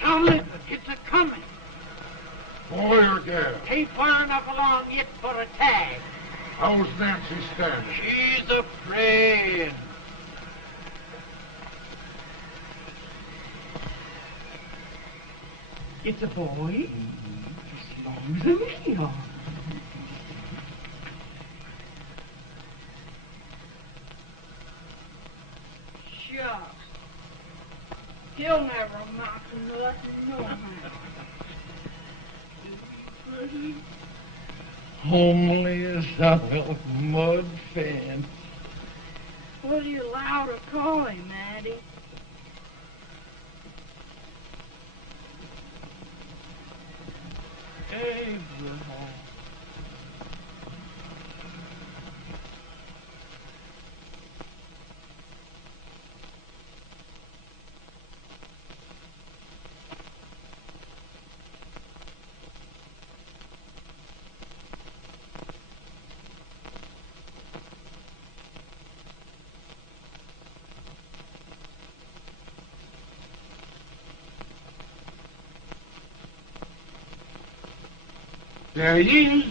Tomlin, it's a-coming. Boy or gal? Ain't far enough along yet for a tag. How's Nancy standing? She's afraid. It's a boy, as long as a meal. Shucks. He'll never amount to nothing, no how. Homely as a little mud fan. What do you allow to call him, Addie? Abraham. There he is,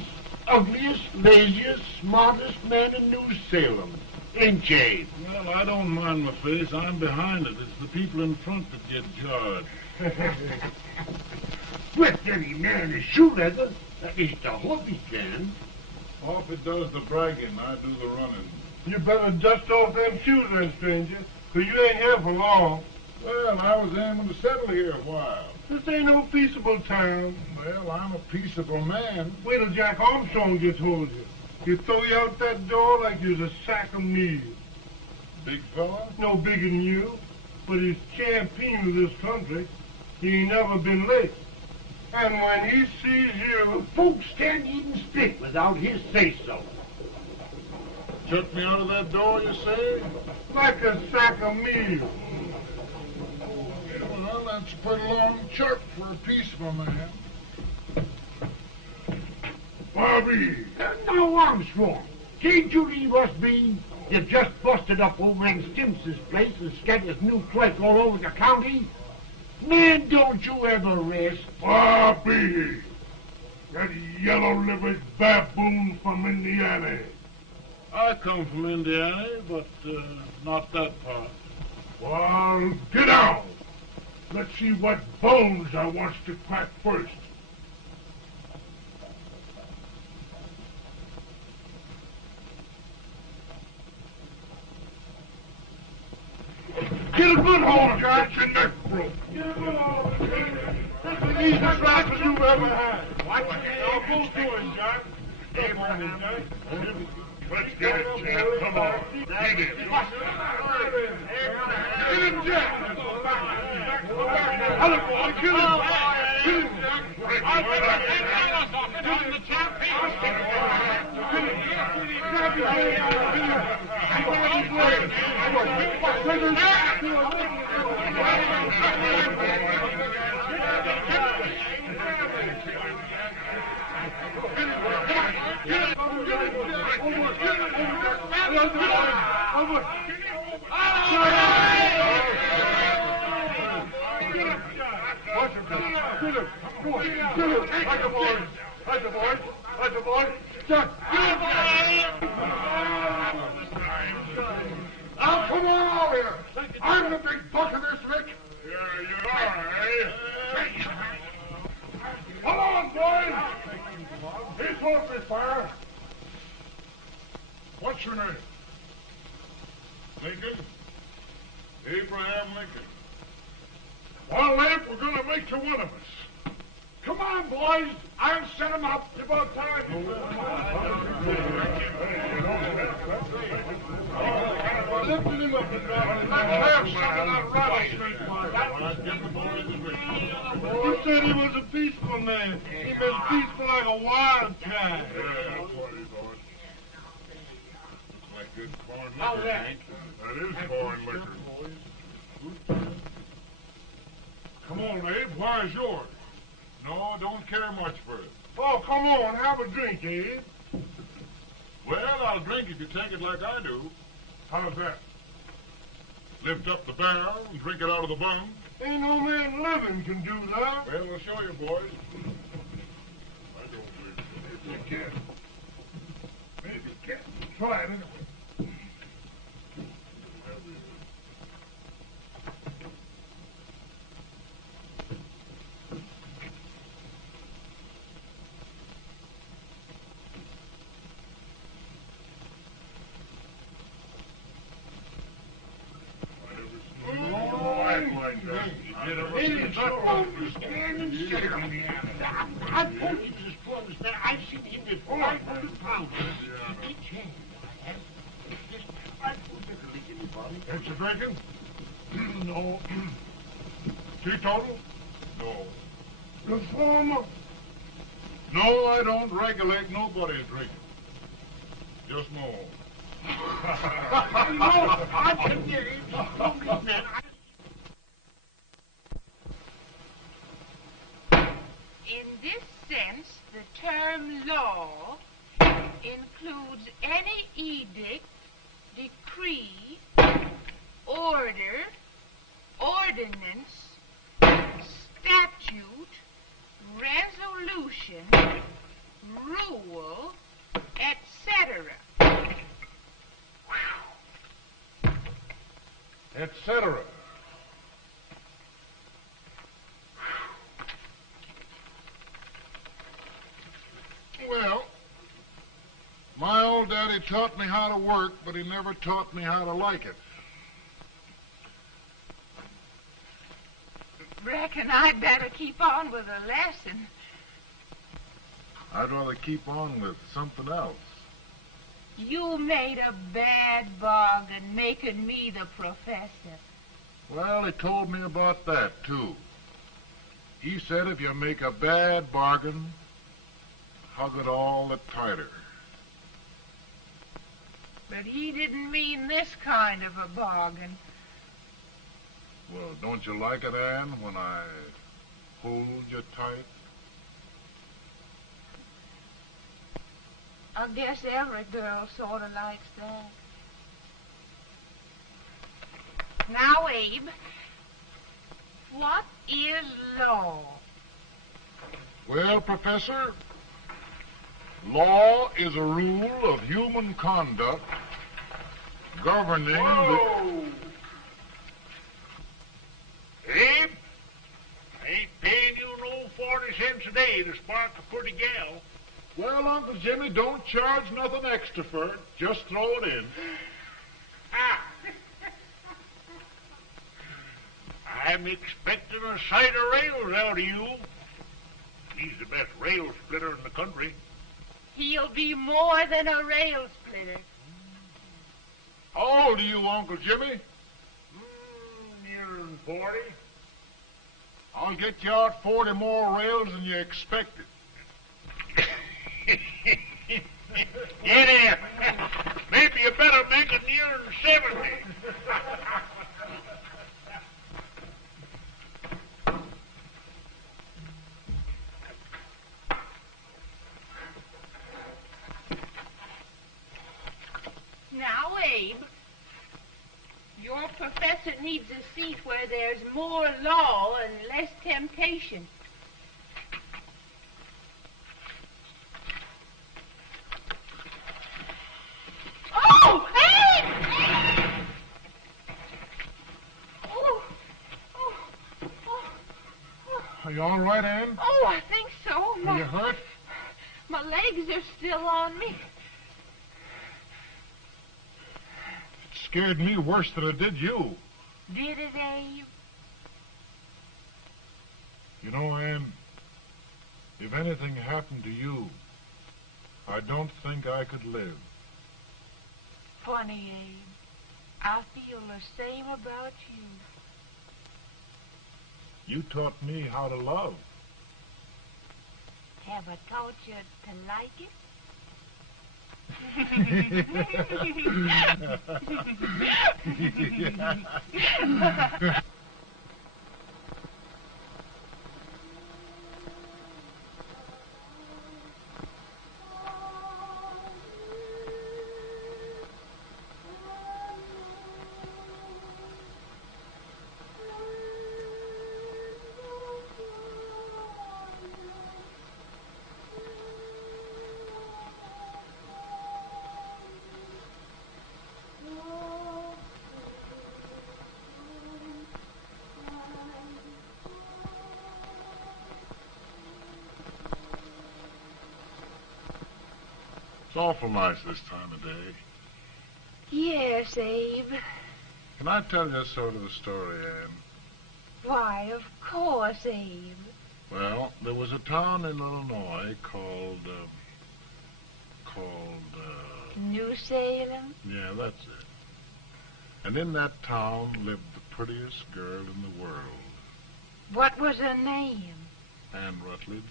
ugliest, laziest, smartest man in New Salem. Ain't ye? Well, I don't mind my face. I'm behind it. It's the people in front that get jarred. With any man in shoe leather, at least I hope he can. Off it does the bragging. I do the running. You better dust off them shoes then, stranger, 'cause you ain't here for long. Well, I was aiming to settle here a while. This ain't no peaceable town. Well, I'm a peaceable man. Wait till Jack Armstrong gets hold of you. He'll throw you out that door like you's a sack of meal. Big fella? No bigger than you, but he's champion of this country. He ain't never been late. And when he sees you... Folks can't even speak without his say-so. Chuck me out of that door, you say? like a sack of meal. Well, that's a pretty long chuck for a peaceful man. Bobby! Now, Armstrong, can't you leave us be? You've just busted up old man Stimps's place and scattered new clerk all over the county. Man, don't you ever rest. Bobby! That yellow-livered baboon from Indiana. I come from Indiana, but not that part. Well, get out. Let's see what bones I wants to crack first. Get a good hold, Jack. Your neck broke. Get a good hold. That's the easiest rifle you've ever had. Watch it. Now, go to him, Jack. Come on, Jack. Let's get it, Jack. Come on. Get it. Get him, Jack. Hello, boy. Get him. Get him, Jack. Now, come on over here. I'm the big buck of this lick. Here you are, eh? Come on, boys. He's off this fire. What's your name? Lincoln? Abraham Lincoln. Well, Lamp, we're going to make you one of us. Come on, boys. I'll set him up. It's about time. lifted him up and dropped him. Let's have some of that rattlesnake wine. You said he was a peaceful man. He been peaceful like a wildcat. Yeah, that's what he thought. Looks like good corn liquor, Hank. That is corn liquor. Come on, Abe. Where's yours? No, I don't care much for it. Oh, come on. Have a drink, Abe. Well, I'll drink if you take it like I do. How's that? Lift up the barrel and drink it out of the bung. Ain't no man living can do that. Well, we'll show you, boys. I don't believe so. Maybe you can. Maybe you can. Try it anyway. I told you this brother's man. I've seen him with 500 pounds. Each hand. I put liquor anybody. Ain't you drinking? No. Teetotal? No. Reformer? No, I don't regulate nobody's drinking. Just my own. No, I can get him. No, man. In this sense, the term law includes any edict, decree, order, ordinance, statute, resolution, rule, etc. Etc. Well, my old daddy taught me how to work, but he never taught me how to like it. Reckon I'd better keep on with the lesson. I'd rather keep on with something else. You made a bad bargain making me the professor. Well, he told me about that, too. He said if you make a bad bargain, hug it all the tighter. But he didn't mean this kind of a bargain. Well, don't you like it, Ann, when I hold you tight? I guess every girl sort of likes that. Now, Abe, what is law? Well, Professor, law is a rule of human conduct governing the... Abe, I ain't paying you no 40 cents a day to spark a pretty gal. Well, Uncle Jimmy, don't charge nothing extra for it. Just throw it in. Ah. I'm expecting a sight of rails out of you. He's the best rail splitter in the country. He'll be more than a rail splitter. How old are you, Uncle Jimmy? Nearing 40. I'll get you out 40 more rails than you expected. Get in. Maybe you better make it nearing 70. Now, Abe, your professor needs a seat where there's more law and less temptation. Oh, Abe! Oh, oh, oh. Are you all right, Ann? Oh, I think so. Are you hurt? My legs are still on me. It scared me worse than it did you. Did it, Abe? You know, Ann, if anything happened to you, I don't think I could live. Funny, Abe. I feel the same about you. You taught me how to love. Have I taught you to like it? It's awful nice this time of day. Yes, Abe. Can I tell you sort of a story, Ann? Why, of course, Abe. Well, there was a town in Illinois called, New Salem? yeah, that's it. And in that town lived the prettiest girl in the world, What was her name? Ann Rutledge.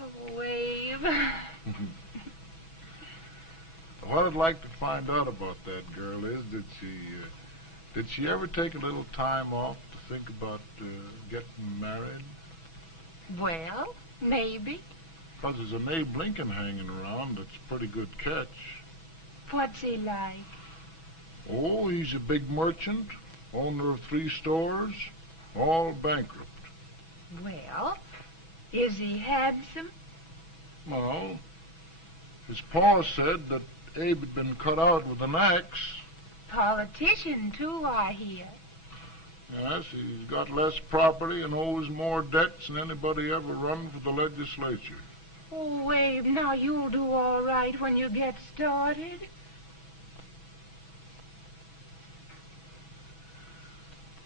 Oh, Abe. What I'd like to find out about that girl is, did she ever take a little time off to think about getting married? Well, maybe. 'Cause there's an Abe Lincoln hanging around that's a pretty good catch. What's he like? Oh, he's a big merchant, owner of 3 stores, all bankrupt. Well, is he handsome? Well, his pa said that Abe had been cut out with an axe. Politician, too, I hear. Yes, he's got less property and owes more debts than anybody ever run for the legislature. Oh, Abe, now you'll do all right when you get started.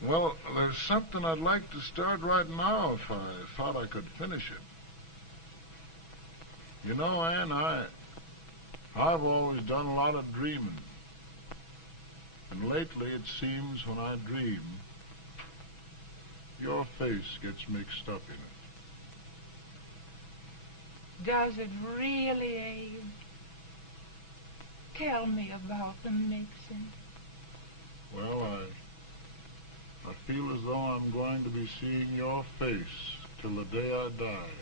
Well, there's something I'd like to start right now if I thought I could finish it. You know, Ann, I've always done a lot of dreaming. And lately it seems when I dream, your face gets mixed up in it. Does it really, Abe? Tell me about the mixing. Well, I feel as though I'm going to be seeing your face till the day I die.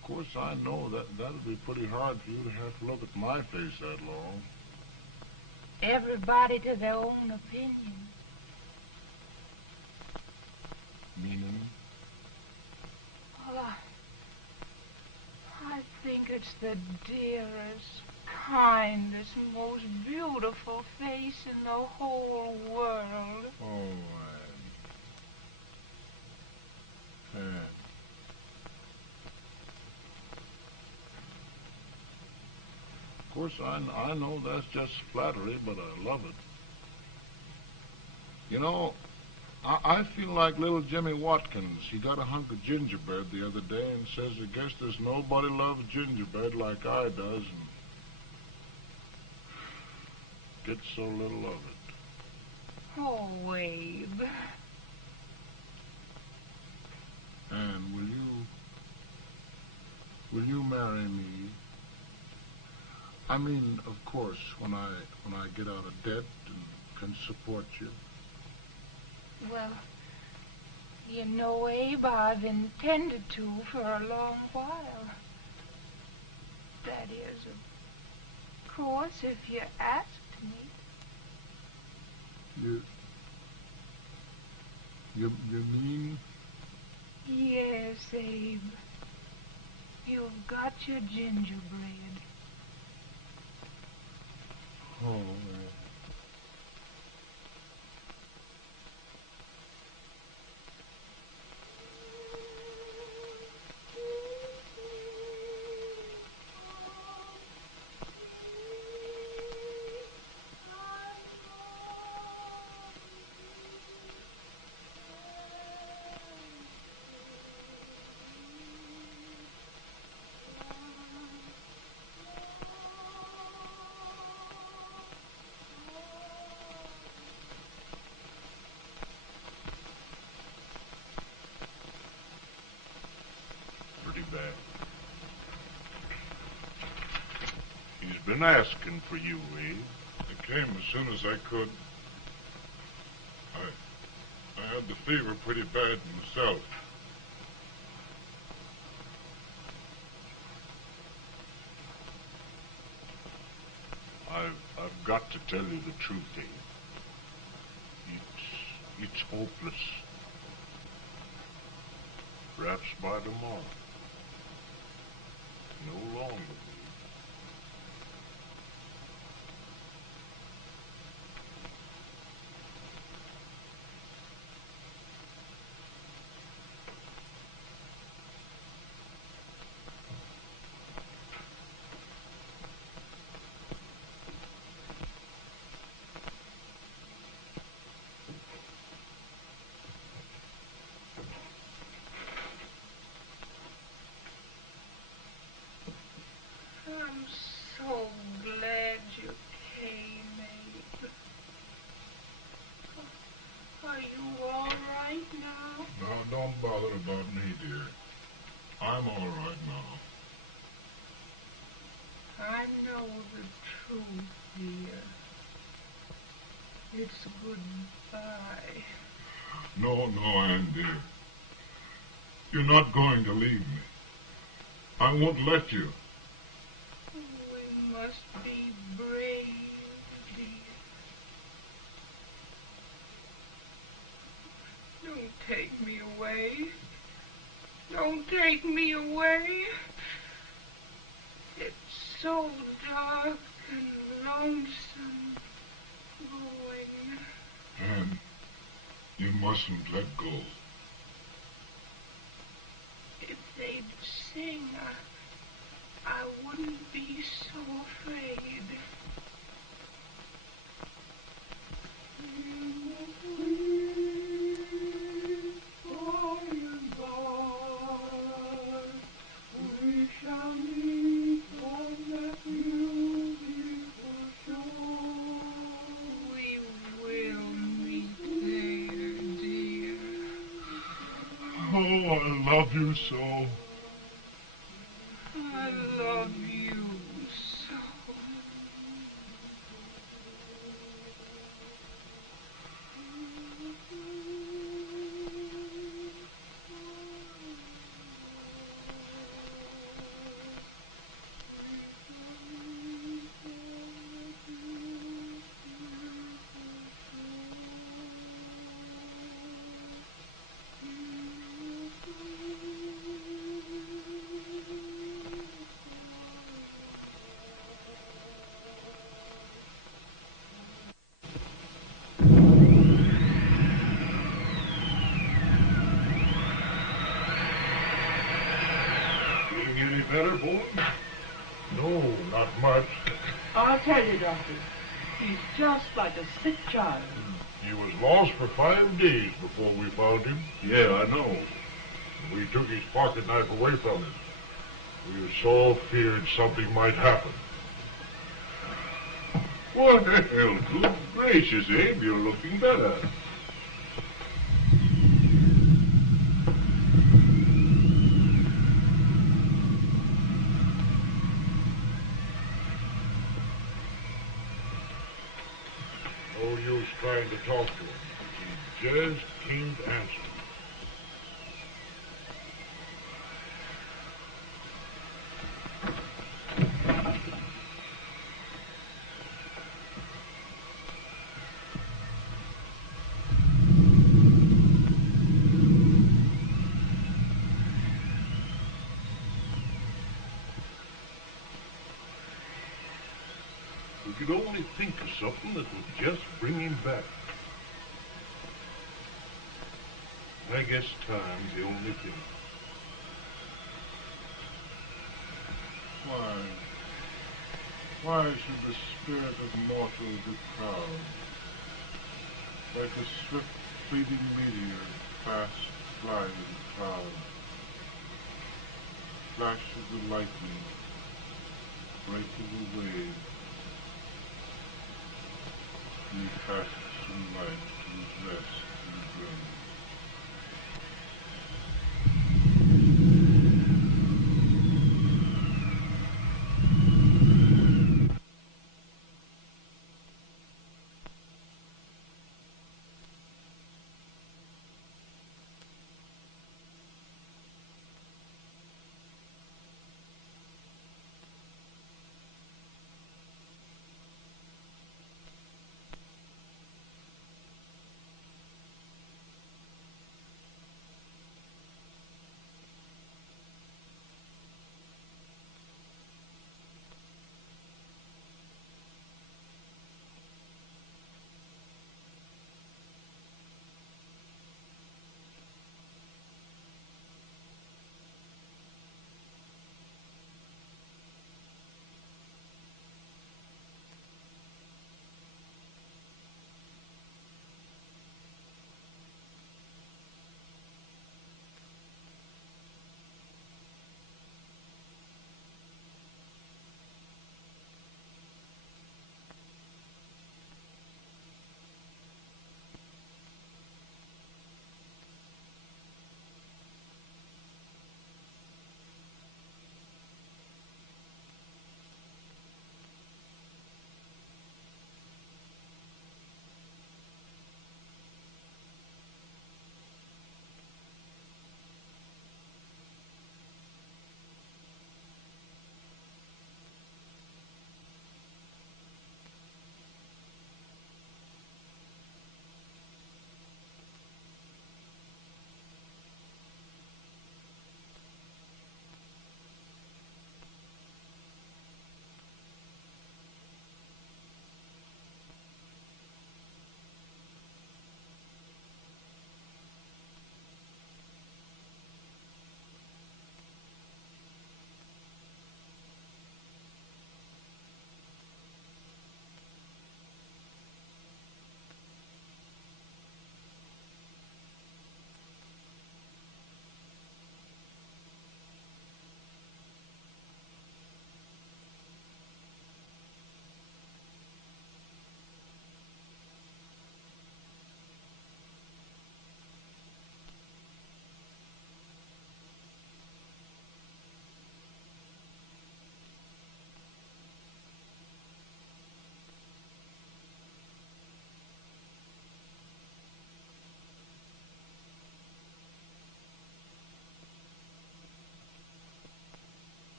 Of course, I know that'll be pretty hard for you to have to look at my face that long. Everybody to their own opinion. Meaning? Well, I think it's the dearest, kindest, most beautiful face in the whole world. Oh, Ann. Of course, I know that's just flattery, but I love it. You know, I feel like little Jimmy Watkins. He got a hunk of gingerbread the other day and says, I guess there's nobody loves gingerbread like I does, and gets so little of it. Oh, Abe. And will you marry me? I mean, of course, when I get out of debt and can support you. Well, you know, Abe, I've intended to for a long while. That is, of course, if you asked me. You mean? Yes, Abe. You've got your gingerbread. Oh, been asking for you, Abe. I came as soon as I could. I had the fever pretty bad myself. I've got to tell you the truth, Abe. It's hopeless. Perhaps by tomorrow. No longer, Abe. I'm so glad you came, Abe. Are you all right now? Now, don't bother about me, dear. I'm all right now. I know the truth, dear. It's goodbye. No, Ann, dear. You're not going to leave me. I won't let you. We must be brave, dear. Don't take me away. Don't take me away. It's so dark and lonesome going. Ann, you mustn't let go. If they'd sing, I wouldn't be so afraid. We shall meet on that beautiful shore. We will meet there, dear. Oh, I love you so. I love you so. Feeling any better, boy? No, not much. I'll tell you, Doctor. He's just like a sick child. He was lost for 5 days before we found him. Yeah, I know. We took his pocket knife away from him. We were so feared something might happen. Well, good gracious, Abe, you're looking better. No use trying to talk to him. He just can't answer. We could only think of something that would just bring him back. I guess time's the only thing. Why should the spirit of mortal be proud? Like a swift fading meteor, fast flying cloud. Flash of the lightning, break of the wave. He passes from life to his rest in the grave.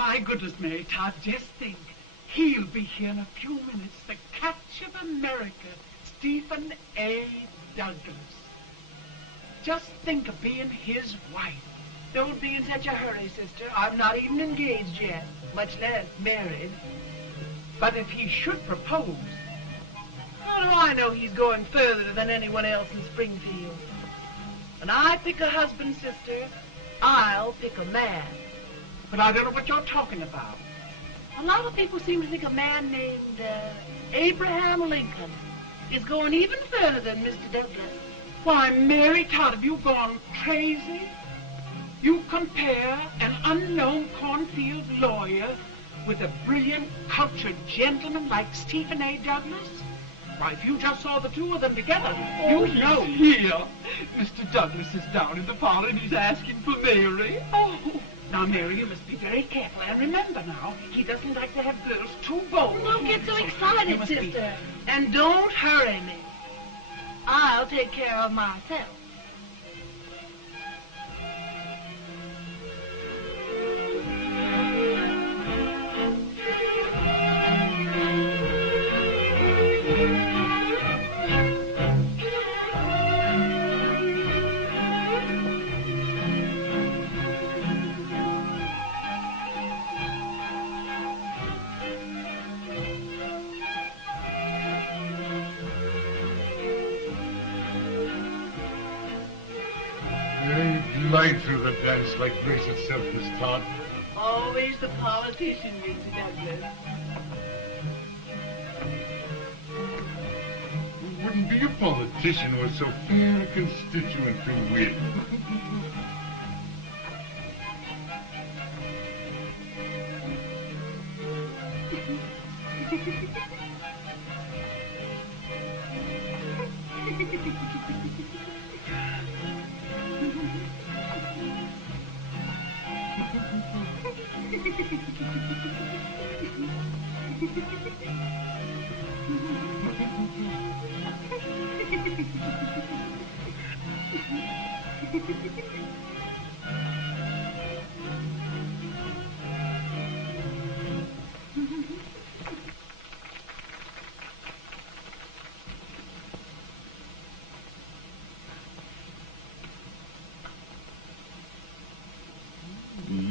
My goodness, Mary Todd, just think. He'll be here in a few minutes. The catch of America, Stephen A. Douglas. Just think of being his wife. Don't be in such a hurry, sister. I'm not even engaged yet, much less married. But if he should propose... How do I know he's going further than anyone else in Springfield? When I pick a husband, sister, I'll pick a man. But I don't know what you're talking about. A lot of people seem to think a man named Abraham Lincoln is going even further than Mr. Douglas. Why, Mary Todd, have you gone crazy? You compare an unknown cornfield lawyer with a brilliant, cultured gentleman like Stephen A. Douglas? Why, if you just saw the two of them together, you'd know. Here. Mr. Douglas is down in the parlor and he's asking for Mary. Oh, now, Mary, you must be very careful. And remember now, he doesn't like to have girls too bold. Don't get so You excited, must be- sister. And don't hurry me. I'll take care of myself. Glide through the dance like grace itself, Miss Todd. Always the politician, Mr. Douglas. You wouldn't be a politician with so fair a constituent to win.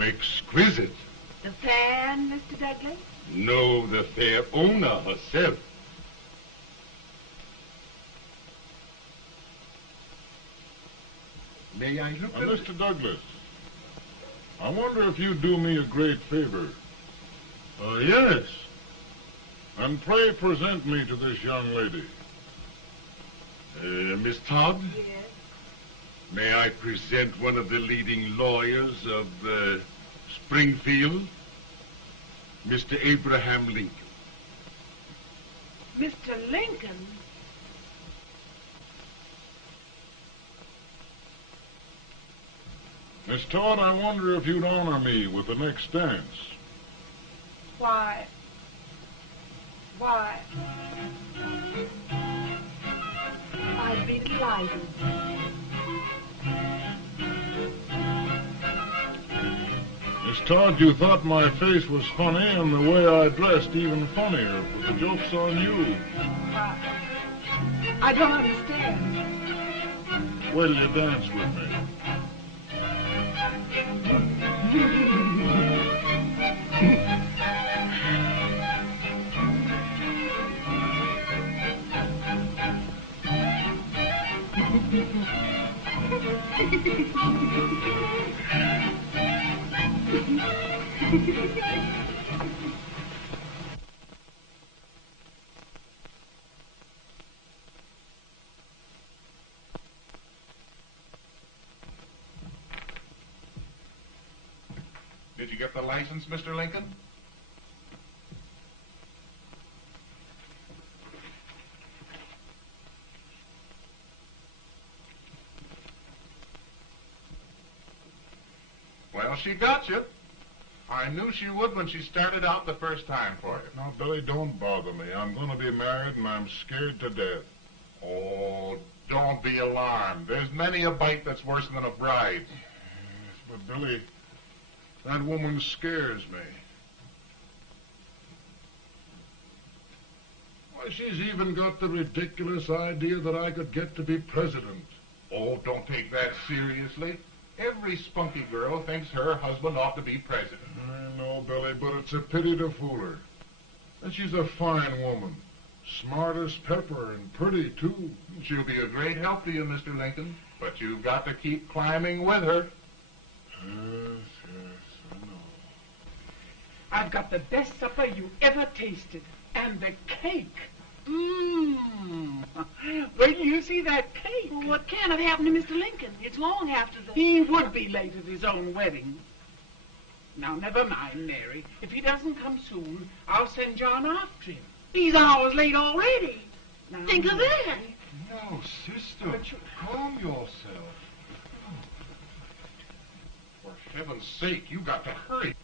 Exquisite. The fan, Mr. Douglas? No, the fair owner herself. May I look at Mr. Douglas, I wonder if you'd do me a great favor. Yes. And pray present me to this young lady. Miss Todd? Yes. May I present one of the leading lawyers of Springfield, Mr. Abraham Lincoln. Mr. Lincoln? Miss Todd, I wonder if you'd honor me with the next dance. Why? I'd be delighted. Miss Todd, you thought my face was funny and the way I dressed even funnier, but the joke's on you. I don't understand. Wait till you dance with me. Did you get the license, Mr. Lincoln? Well, she got you. I knew she would when she started out the first time for you. Now, Billy, don't bother me. I'm going to be married and I'm scared to death. Oh, don't be alarmed. There's many a bite that's worse than a bride. Yes, but Billy, That woman scares me. Why, she's even got the ridiculous idea that I could get to be president. Oh, don't take that seriously. Every spunky girl thinks her husband ought to be president. I know, Billy, but it's a pity to fool her. And she's a fine woman. Smart as pepper and pretty, too. She'll be a great help to you, Mr. Lincoln. But you've got to keep climbing with her. Yes, I know. I've got the best supper you ever tasted. And the cake. Mmm. Wait till you see that cake. Well, what can have happened to Mr. Lincoln? It's long after the... He would be late at his own wedding. Now, never mind, Mary. If he doesn't come soon, I'll send John after him. He's hours late already. Now, Think of that. No, sister. Calm yourself. For heaven's sake, you got to hurry.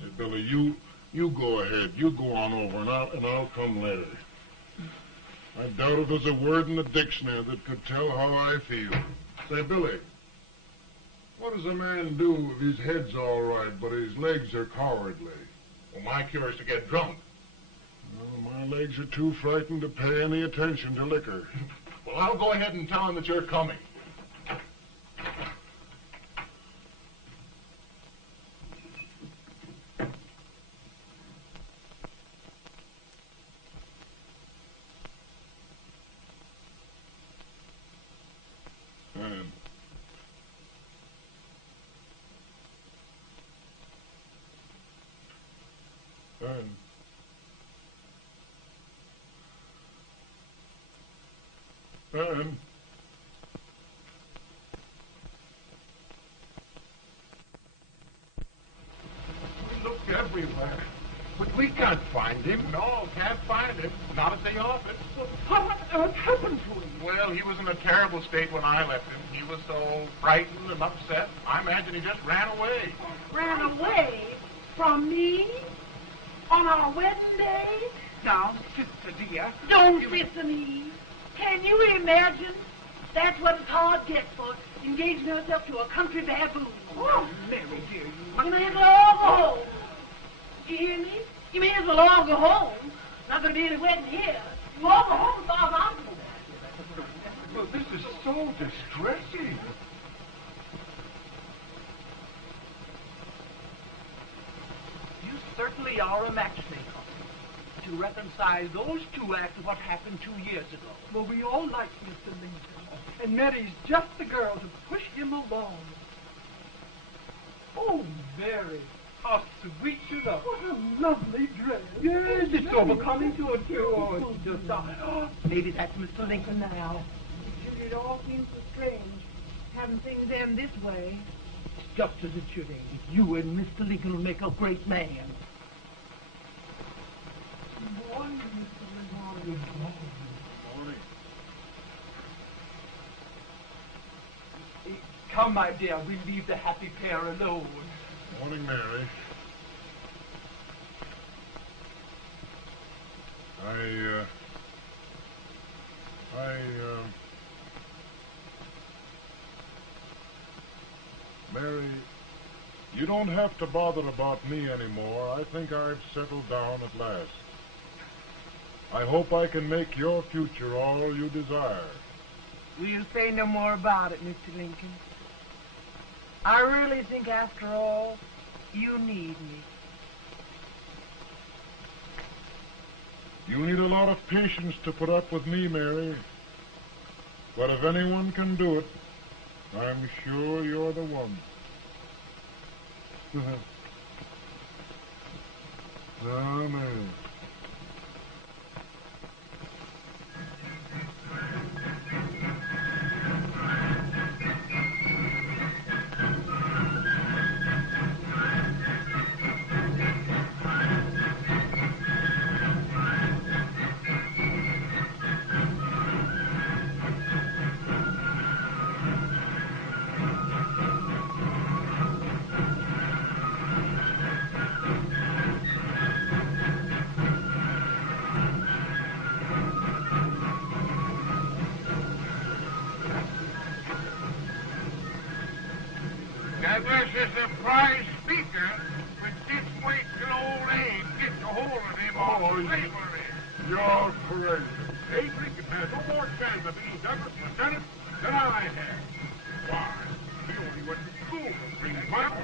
Hey, Billy, you go ahead. You go on over, and I'll come later. I doubt if there's a word in the dictionary that could tell how I feel. Say, Billy, what does a man do if his head's all right, but his legs are cowardly? Well, my cure is to get drunk. Well, my legs are too frightened to pay any attention to liquor. Well, I'll go ahead and tell him that you're coming. Ann. We looked everywhere, but we can't find him. No, can't find him. Not at the office. Well, what on earth happened to him? Well, he was in a terrible state when I left him. He was so frightened and upset. I imagine he just ran away. Ran away from me? On our wedding day? Now, sister dear. Don't sister me. Can you imagine? That's what it's hard gets for engaging herself to a country baboon. Oh, Mary, dear, You may as well all go home. You hear me? You may as well all go home. Not going to be any wedding here. You all go home as far as I'm concerned. Well, this is so distressing. You certainly are a matchmaker. To reconcile those two after what happened 2 years ago. Well, we all like Mr. Lincoln, and Mary's just the girl to push him along. Oh, Mary, how sweet you look. What a lovely dress. Yes, it's overcoming to it, too. Oh, it's just, maybe that's Mr. Lincoln now. It all seems so strange, having things end this way. Just as it should end. You and Mr. Lincoln will make a great man. Good morning, Mr. Lincoln. Morning. Come, my dear, we'll leave the happy pair alone. Morning, Mary. Mary, you don't have to bother about me anymore. I think I've settled down at last. I hope I can make your future all you desire. We'll say no more about it, Mr. Lincoln. I really think, after all, you need me. You need a lot of patience to put up with me, Mary. But if anyone can do it, I'm sure you're the one. Amen. has no more chance of being Douglas Lieutenant than I have. Why, he only went to school for 3 months.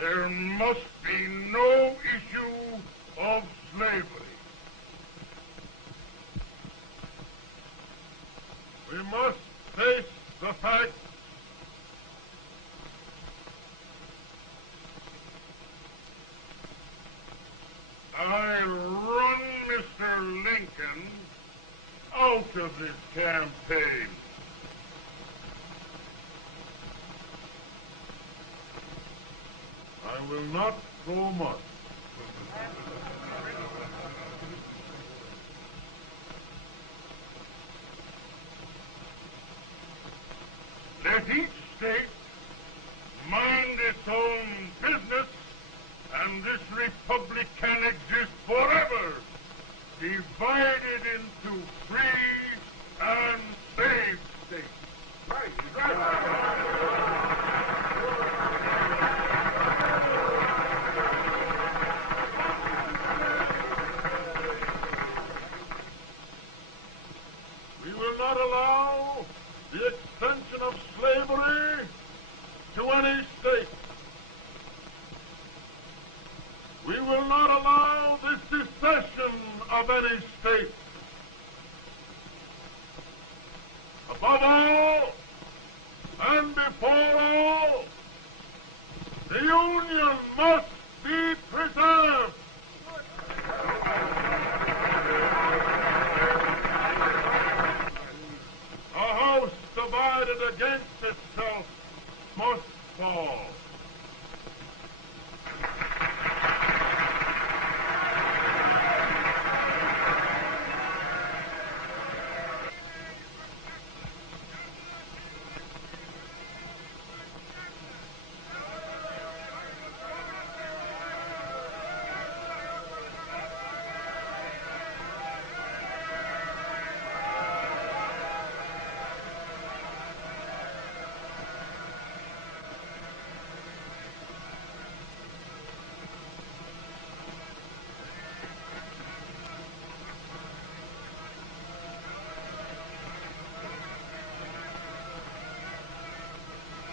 There must be no issue of slavery. We must face the facts. I run Mr. Lincoln out of this campaign. I will not throw much. Let each state mind its own business, and this republic can exist forever, divided into free and slave states. Right. We will not allow the extension of slavery to any state. We will not allow the secession of any state. Above all, and before all, the Union must be preserved. A house divided against itself must fall.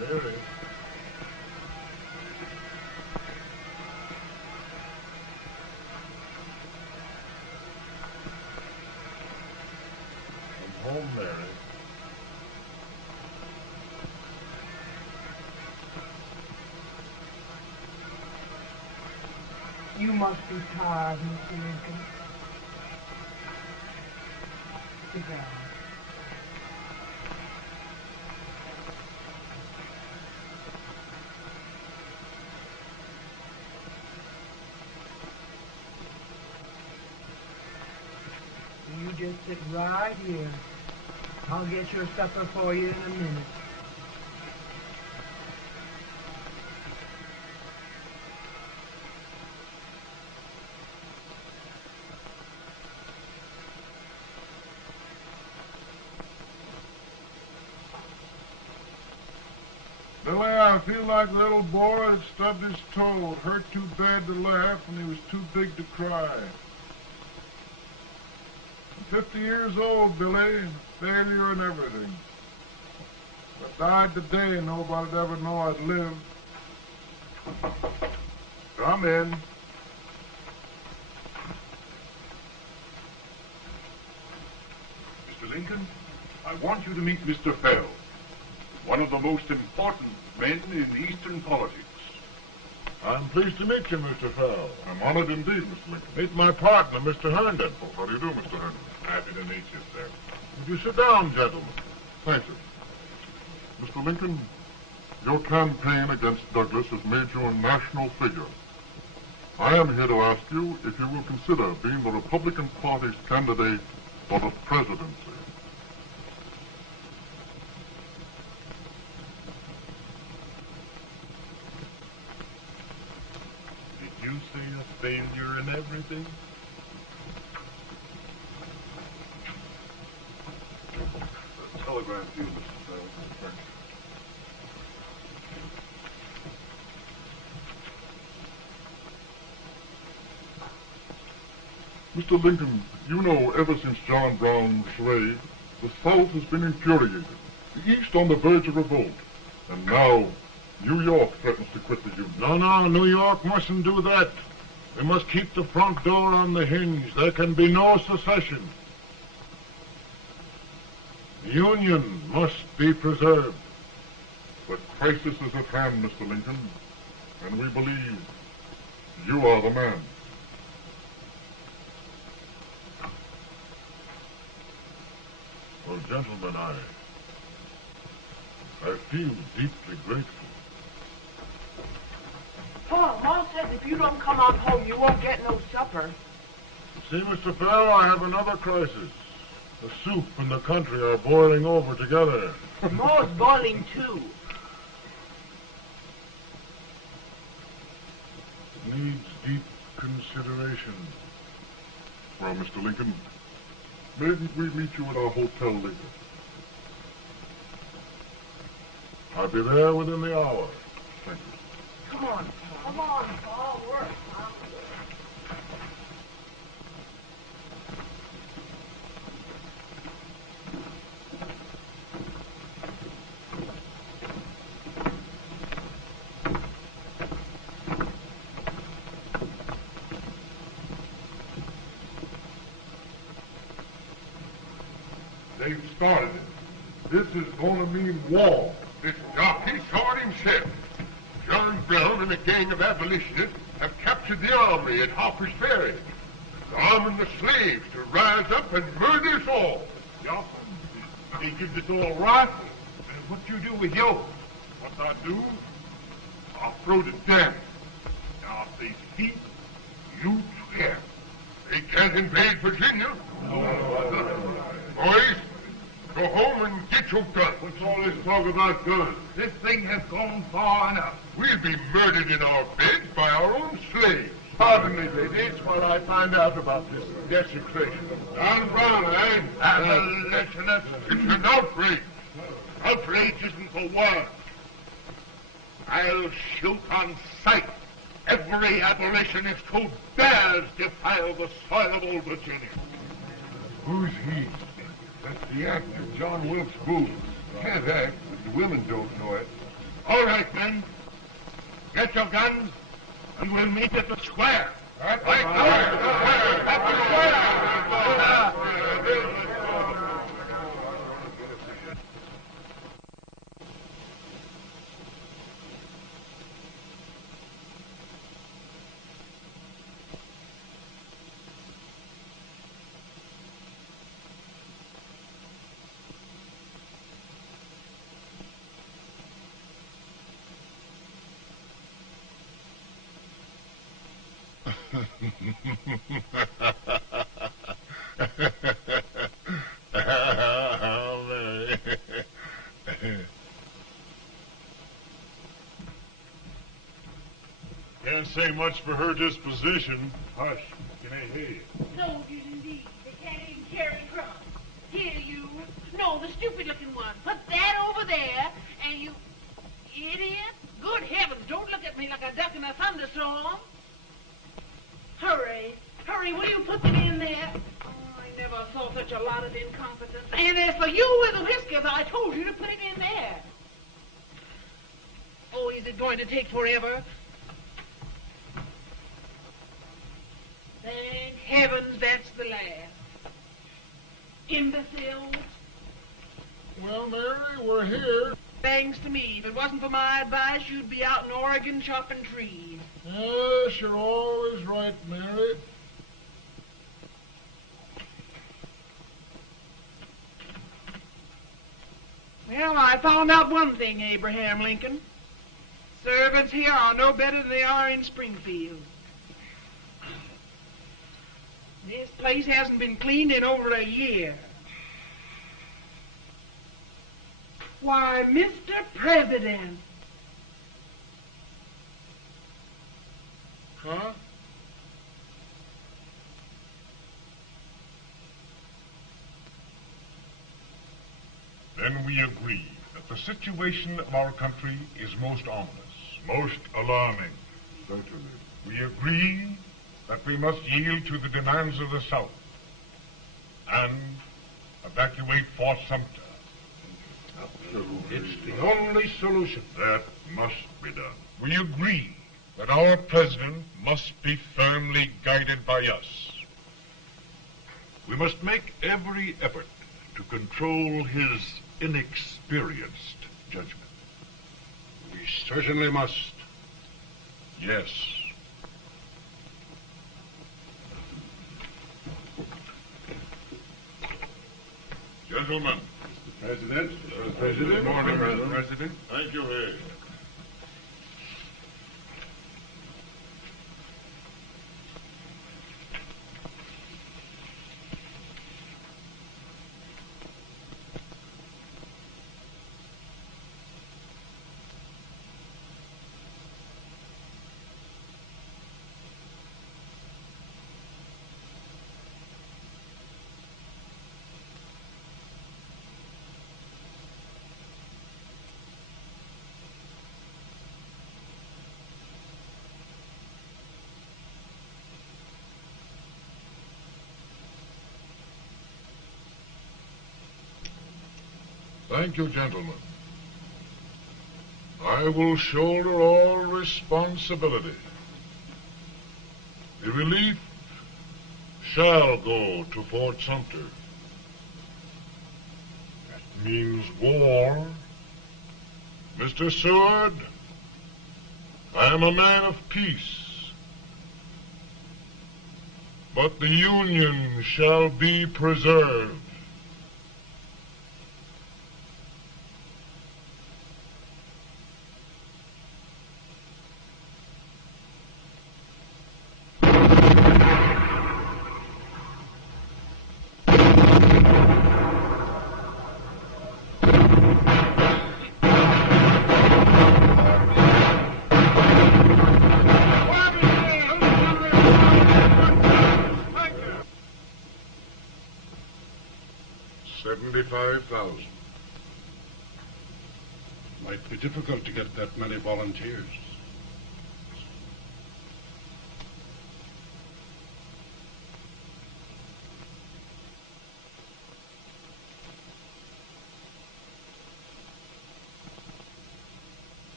Mary. I'm home, Mary. You must be tired, Mr. Lincoln. Sit down. You just sit right here. I'll get your supper for you in a minute. Billy, I feel like a little boy that stubbed his toe. It hurt too bad to laugh, and he was too big to cry. I'm 50 years old, Billy, and a failure and everything. If I died today, nobody'd ever know I'd lived. Come in. Mr. Lincoln, I want you to meet Mr. Fell, one of the most important men in Eastern politics. I'm pleased to meet you, Mr. Fell. I'm honored indeed, Mr. Lincoln. Meet my partner, Mr. Herndon. Oh, how do you do, Mr. Herndon? Happy to meet you, sir. Would you sit down, gentlemen? Thank you. Mr. Lincoln, your campaign against Douglas has made you a national figure. I am here to ask you if you will consider being the Republican Party's candidate for the presidency. Did you say a failure in everything? A telegram to you, Mr. Farrell. Thanks. Mr. Lincoln, you know, ever since John Brown was slaved, the South has been infuriated, the East on the verge of revolt, and now New York threatens to quit the Union. No, New York mustn't do that. They must keep the front door on the hinge. There can be no secession. The Union must be preserved. The crisis is at hand, Mr. Lincoln, and we believe you are the man. Well, gentlemen, I feel deeply grateful. Ma says if you don't come on home, you won't get no supper. See, Mr. Farrell, I have another crisis. The soup and the country are boiling over together. Ma's boiling too. Needs deep consideration. Well, Mr. Lincoln, maybe we meet you at our hotel later. I'll be there within the hour. Thank you. Come on, Paul. Work. They've started it. This is going to mean war. This jockey saw it himself. John Brown and a gang of abolitionists have captured the army at Harper's Ferry, arming the slaves to rise up and murder us all. Yeah, they give this all rifles. What you do with yours? What I do? I'll throw the dam. Now, if they speak, you swear. They can't invade Virginia. Boys, go home and get your guns. What's all this talk about guns? This thing has gone far enough. We'll be murdered in our beds by our own slaves. Pardon me, ladies, while I find out about this desecration of John Brown, eh? Abolitionists. It's an outrage. Outrage isn't the word. I'll shoot on sight every abolitionist who dares defile the soil of old Virginia. Who's he? That's the actor, John Wilkes Booth. Can't act, but the women don't know it. All right, then. Get your guns, and we'll meet at the square. At the square! At the square! Can't say much for her disposition. Hush, can I hear you? Soldiers indeed. They can't even carry crumbs. Here, you. No, the stupid-looking one. Put that over there, and you... Idiot. Good heavens, don't look at me like a duck in a thunderstorm. Hurry. Hurry, will you put them in there? Oh, I never saw such a lot of incompetence. And as for you with the whiskers, I told you to put it in there. Oh, is it going to take forever? Thank heavens that's the last. Imbeciles. Well, Mary, we're here. Thanks to me. If it wasn't for my advice, you'd be out in Oregon chopping trees. Yes, you're always right, Mary. Well, I found out one thing, Abraham Lincoln. Servants here are no better than they are in Springfield. This place hasn't been cleaned in over a year. Why, Mr. President. Huh? Then we agree that the situation of our country is most ominous. Most alarming. Certainly. We agree that we must yield to the demands of the South and evacuate Fort Sumter. It's the only solution. That must be done. We agree that our president must be firmly guided by us. We must make every effort to control his inexperienced judgment. We certainly must. Yes. Gentlemen. President. Good morning, President. President. Thank you, Hay. Thank you, gentlemen. I will shoulder all responsibility. The relief shall go to Fort Sumter. That means war. Mr. Seward, I am a man of peace. But the Union shall be preserved. $75,000. Might be difficult to get that many volunteers.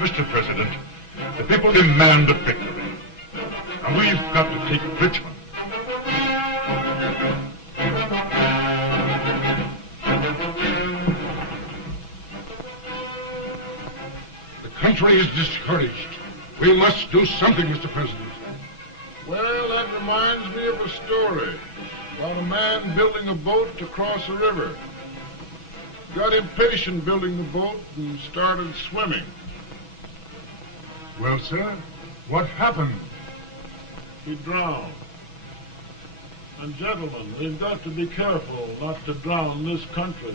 Mr. President, the people demand a victory. And we've got to take Richmond. The country is discouraged. We must do something, Mr. President. Well, that reminds me of a story about a man building a boat to cross a river. Got impatient building the boat and started swimming. Well, sir, what happened? He drowned. And gentlemen, we've got to be careful not to drown this country.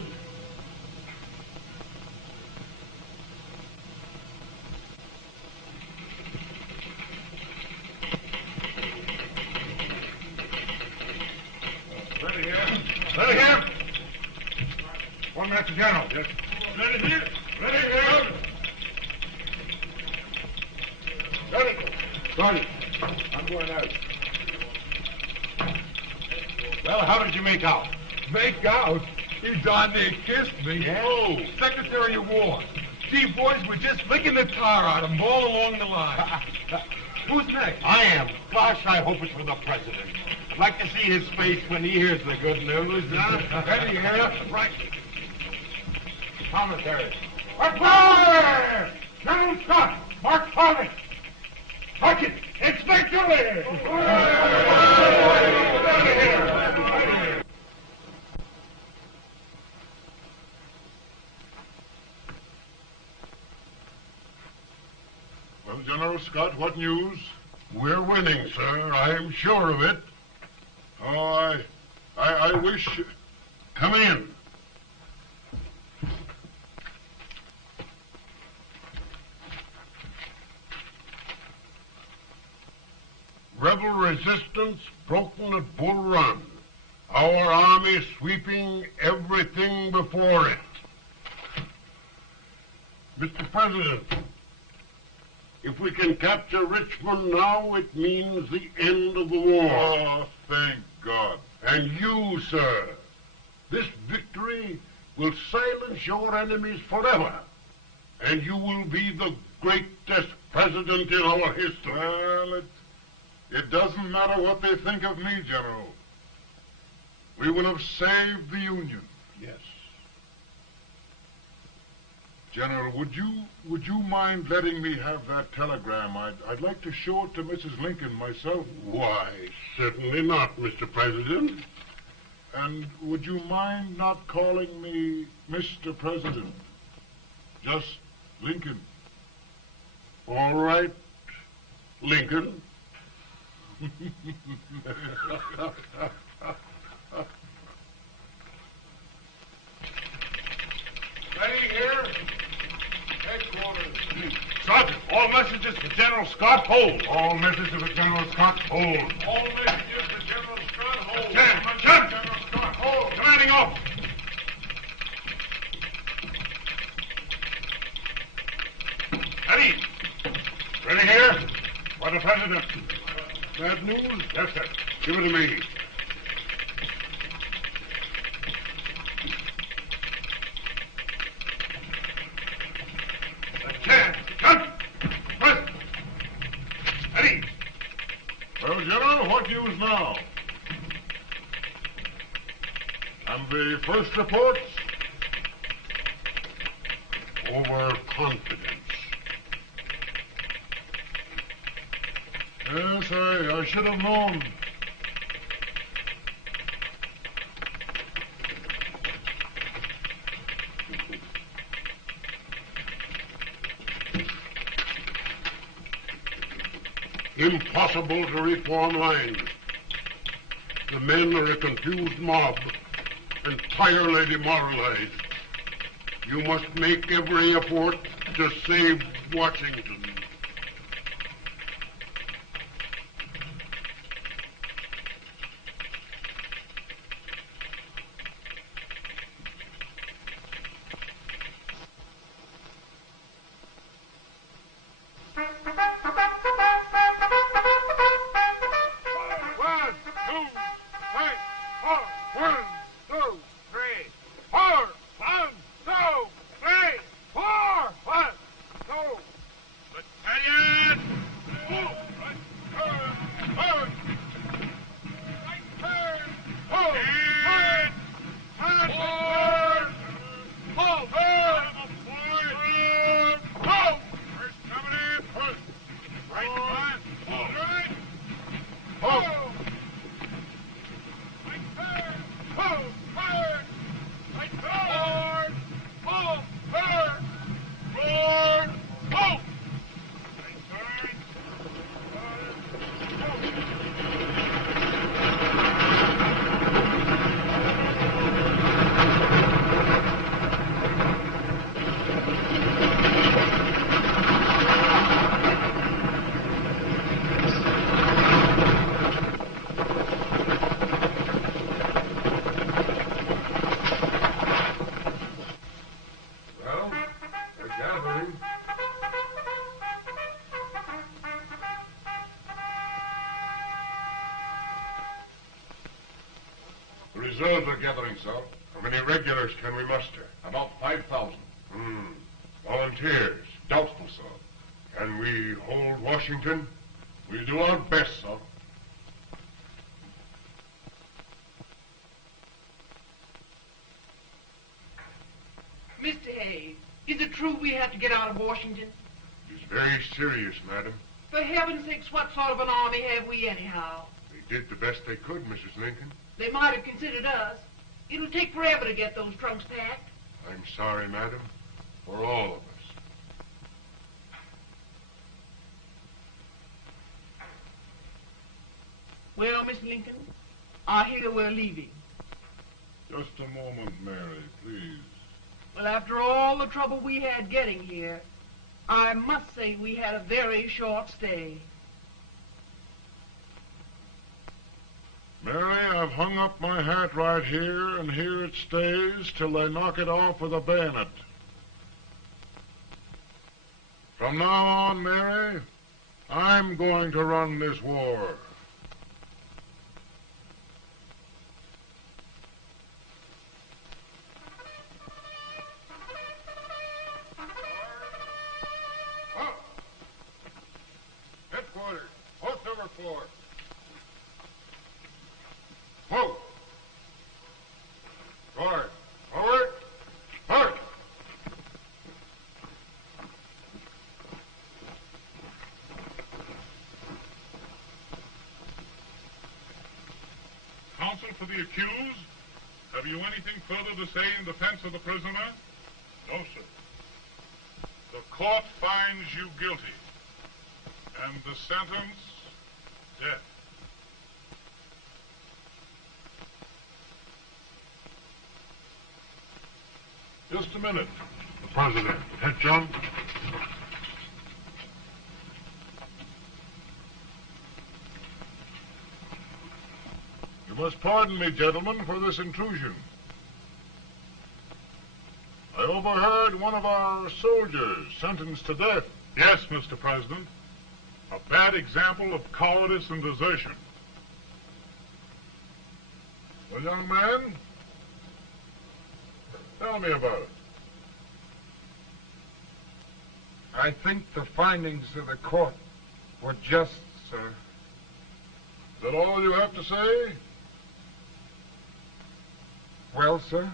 Ready here. Ready here. 1 minute to General. Yes. Ready here. Ready here. Ready. Sergeant, I'm going out. Well, how did you make out? Make out? He darn near kissed me. Yeah? Oh, Secretary of War. Gee, boys, we're just licking the tar out of him all along the line. Who's next? I am. Gosh, I hope it's for the president. I'd like to see his face when he hears the good news. Ready here. Right. Commissary. Fire! General Scott, Mark Harvey. Sergeant, it's victory! well, General Scott, what news? We're winning, sir. I'm sure of it. Oh, I wish... Come in. Rebel resistance broken at Bull Run. Our army sweeping everything before it. Mr. President, if we can capture Richmond now, it means the end of the war. Oh, thank God. And you, sir, this victory will silence your enemies forever. And you will be the greatest president in our history. Well, it doesn't matter what they think of me, General. We will have saved the Union. Yes. General, would you mind letting me have that telegram? I'd like to show it to Mrs. Lincoln myself. Why, certainly not, Mr. President. And would you mind not calling me Mr. President? Just Lincoln. All right, Lincoln. Ready here. Headquarters. Sergeant, all messages for General Scott, hold. All messages for General Scott, hold. All messages for General Scott, hold. General Scott, hold. Commanding officer. Ready. Ready here. For the President. Bad news? Yes, sir. Give it to me. Ready. Well, General, what news now? And the first reports? Overconfidence. Yes, I should have known. Impossible to reform lines. The men are a confused mob, entirely demoralized. You must make every effort to save Washington. Reserves are gathering, sir. How many regulars can we muster? About 5,000. Volunteers? Doubtful, sir. Can we hold Washington? We'll do our best, sir. Mr. Hayes, is it true we have to get out of Washington? It's very serious, madam. For heaven's sakes, what sort of an army have we anyhow? They did the best they could, Mrs. Lincoln. They might have considered us. It'll take forever to get those trunks packed. I'm sorry, madam, for all of us. Well, Miss Lincoln, I hear we're leaving. Just a moment, Mary, please. Well, after all the trouble we had getting here, I must say we had a very short stay. Mary, I've hung up my hat right here, and here it stays till they knock it off with a bayonet. From now on, Mary, I'm going to run this war. Headquarters, post number 4. Whoa! Forward! Forward! Forward! Counsel for the accused, have you anything further to say in defense of the prisoner? No, sir. The court finds you guilty, and the sentence, death. Just a minute. The president. Head, John. You must pardon me, gentlemen, for this intrusion. I overheard one of our soldiers sentenced to death. Yes, Mr. President. A bad example of cowardice and desertion. Well, young man, tell me about it. I think the findings of the court were just, sir. Is that all you have to say? Well, sir,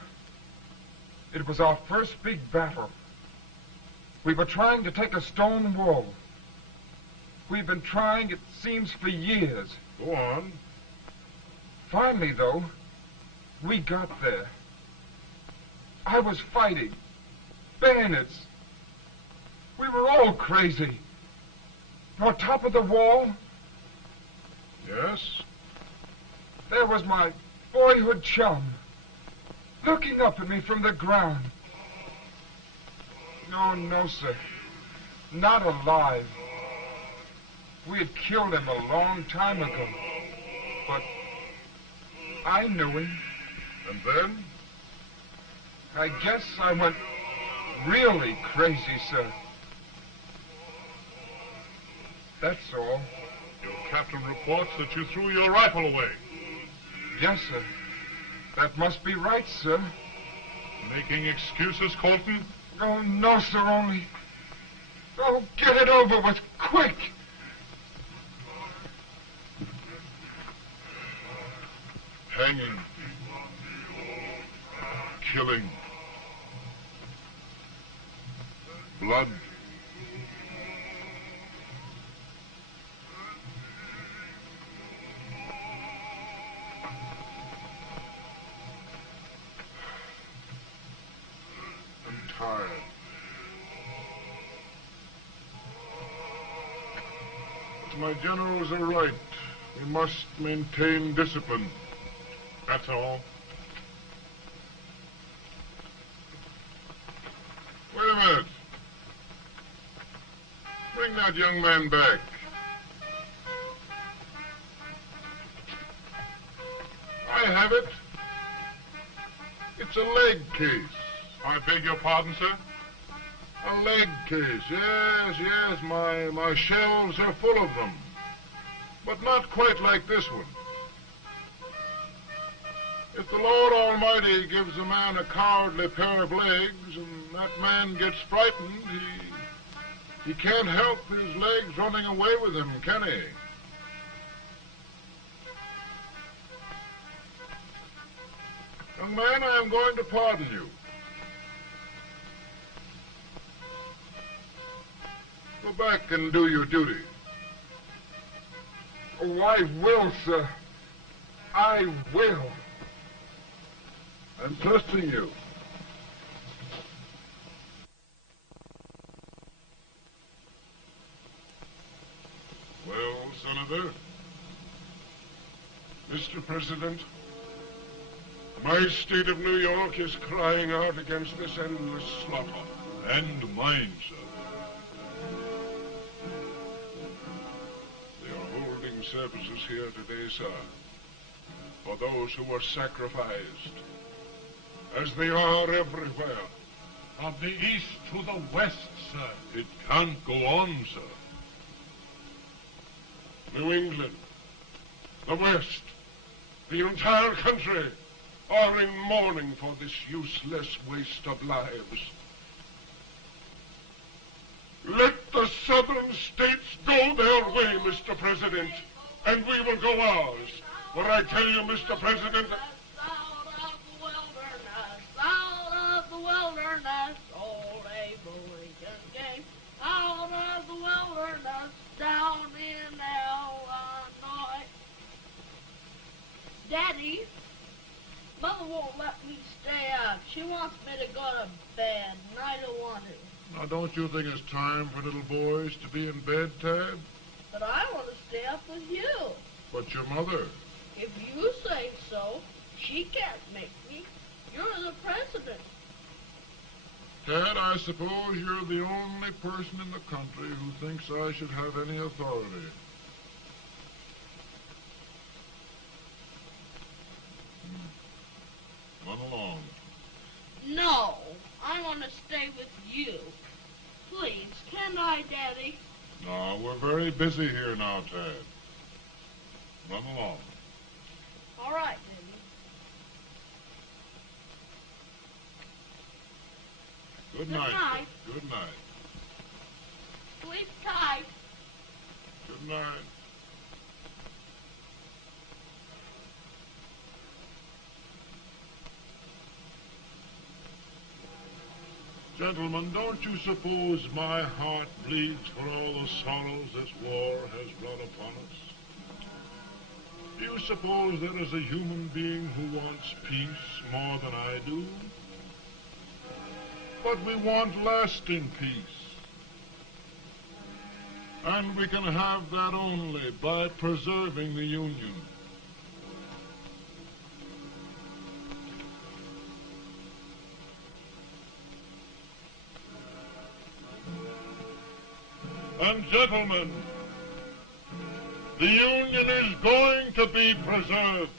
it was our first big battle. We were trying to take a stone wall. We've been trying, it seems, for years. Go on. Finally, though, we got there. I was fighting. Bayonets. We were all crazy. On top of the wall, Yes? there was my boyhood chum, looking up at me from the ground. No, no, sir. Not alive. We had killed him a long time ago. But I knew him. And then? I guess I went really crazy, sir. That's all. Your captain reports that you threw your rifle away. Yes, sir. That must be right, sir. Making excuses, Colton? Oh, no, sir, only... Oh, get it over with, quick! Hanging. Killing. Blood. I'm tired. But my generals are right. We must maintain discipline. That's all. Wait a minute. Bring that young man back. I have it. It's a leg case. I beg your pardon, sir? A leg case, yes. My shelves are full of them. But not quite like this one. If the Lord Almighty gives a man a cowardly pair of legs and that man gets frightened, he can't help his legs running away with him, can he? Young man, I am going to pardon you. Go back and do your duty. Oh, I will, sir. I will. I'm trusting you. Well, Senator? Mr. President, my state of New York is crying out against this endless slaughter. And mine, sir. They are holding services here today, sir, for those who were sacrificed, as they are everywhere. From the east to the west, sir. It can't go on, sir. New England, the West, the entire country are in mourning for this useless waste of lives. Let the southern states go their way, Mr. President, and we will go ours. For I tell you, Mr. President... Out of the wilderness, old Abraham came. Out of the wilderness, down in Illinois. Daddy, Mother won't let me stay up. She wants me to go to bed, and I don't want to. Now, don't you think it's time for little boys to be in bed, Tad? But I want to stay up with you. But your mother? If you say so, she can't make me. You're the president. Tad, I suppose you're the only person in the country who thinks I should have any authority. Run along. No, I want to stay with you. Please, can I, Daddy? No, we're very busy here now, Tad. Run along. All right, Daddy. Good Good night. night. Good night. Sleep tight. Good night. Gentlemen, don't you suppose my heart bleeds for all the sorrows this war has brought upon us? Do you suppose there is a human being who wants peace more than I do? But we want lasting peace. And we can have that only by preserving the Union. And gentlemen, the Union is going to be preserved.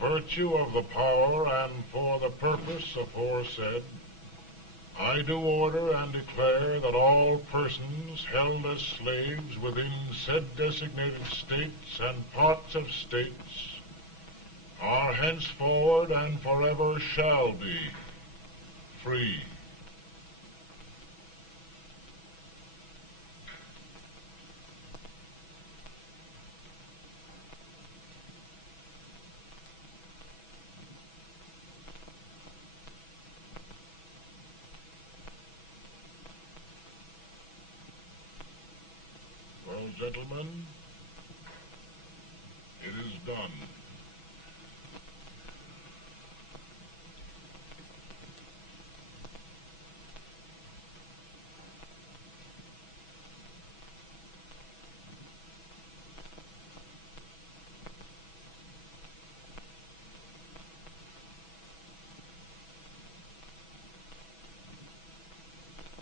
Virtue of the power and for the purpose aforesaid, I do order and declare that all persons held as slaves within said designated states and parts of states are henceforward and forever shall be free. Gentlemen, it is done.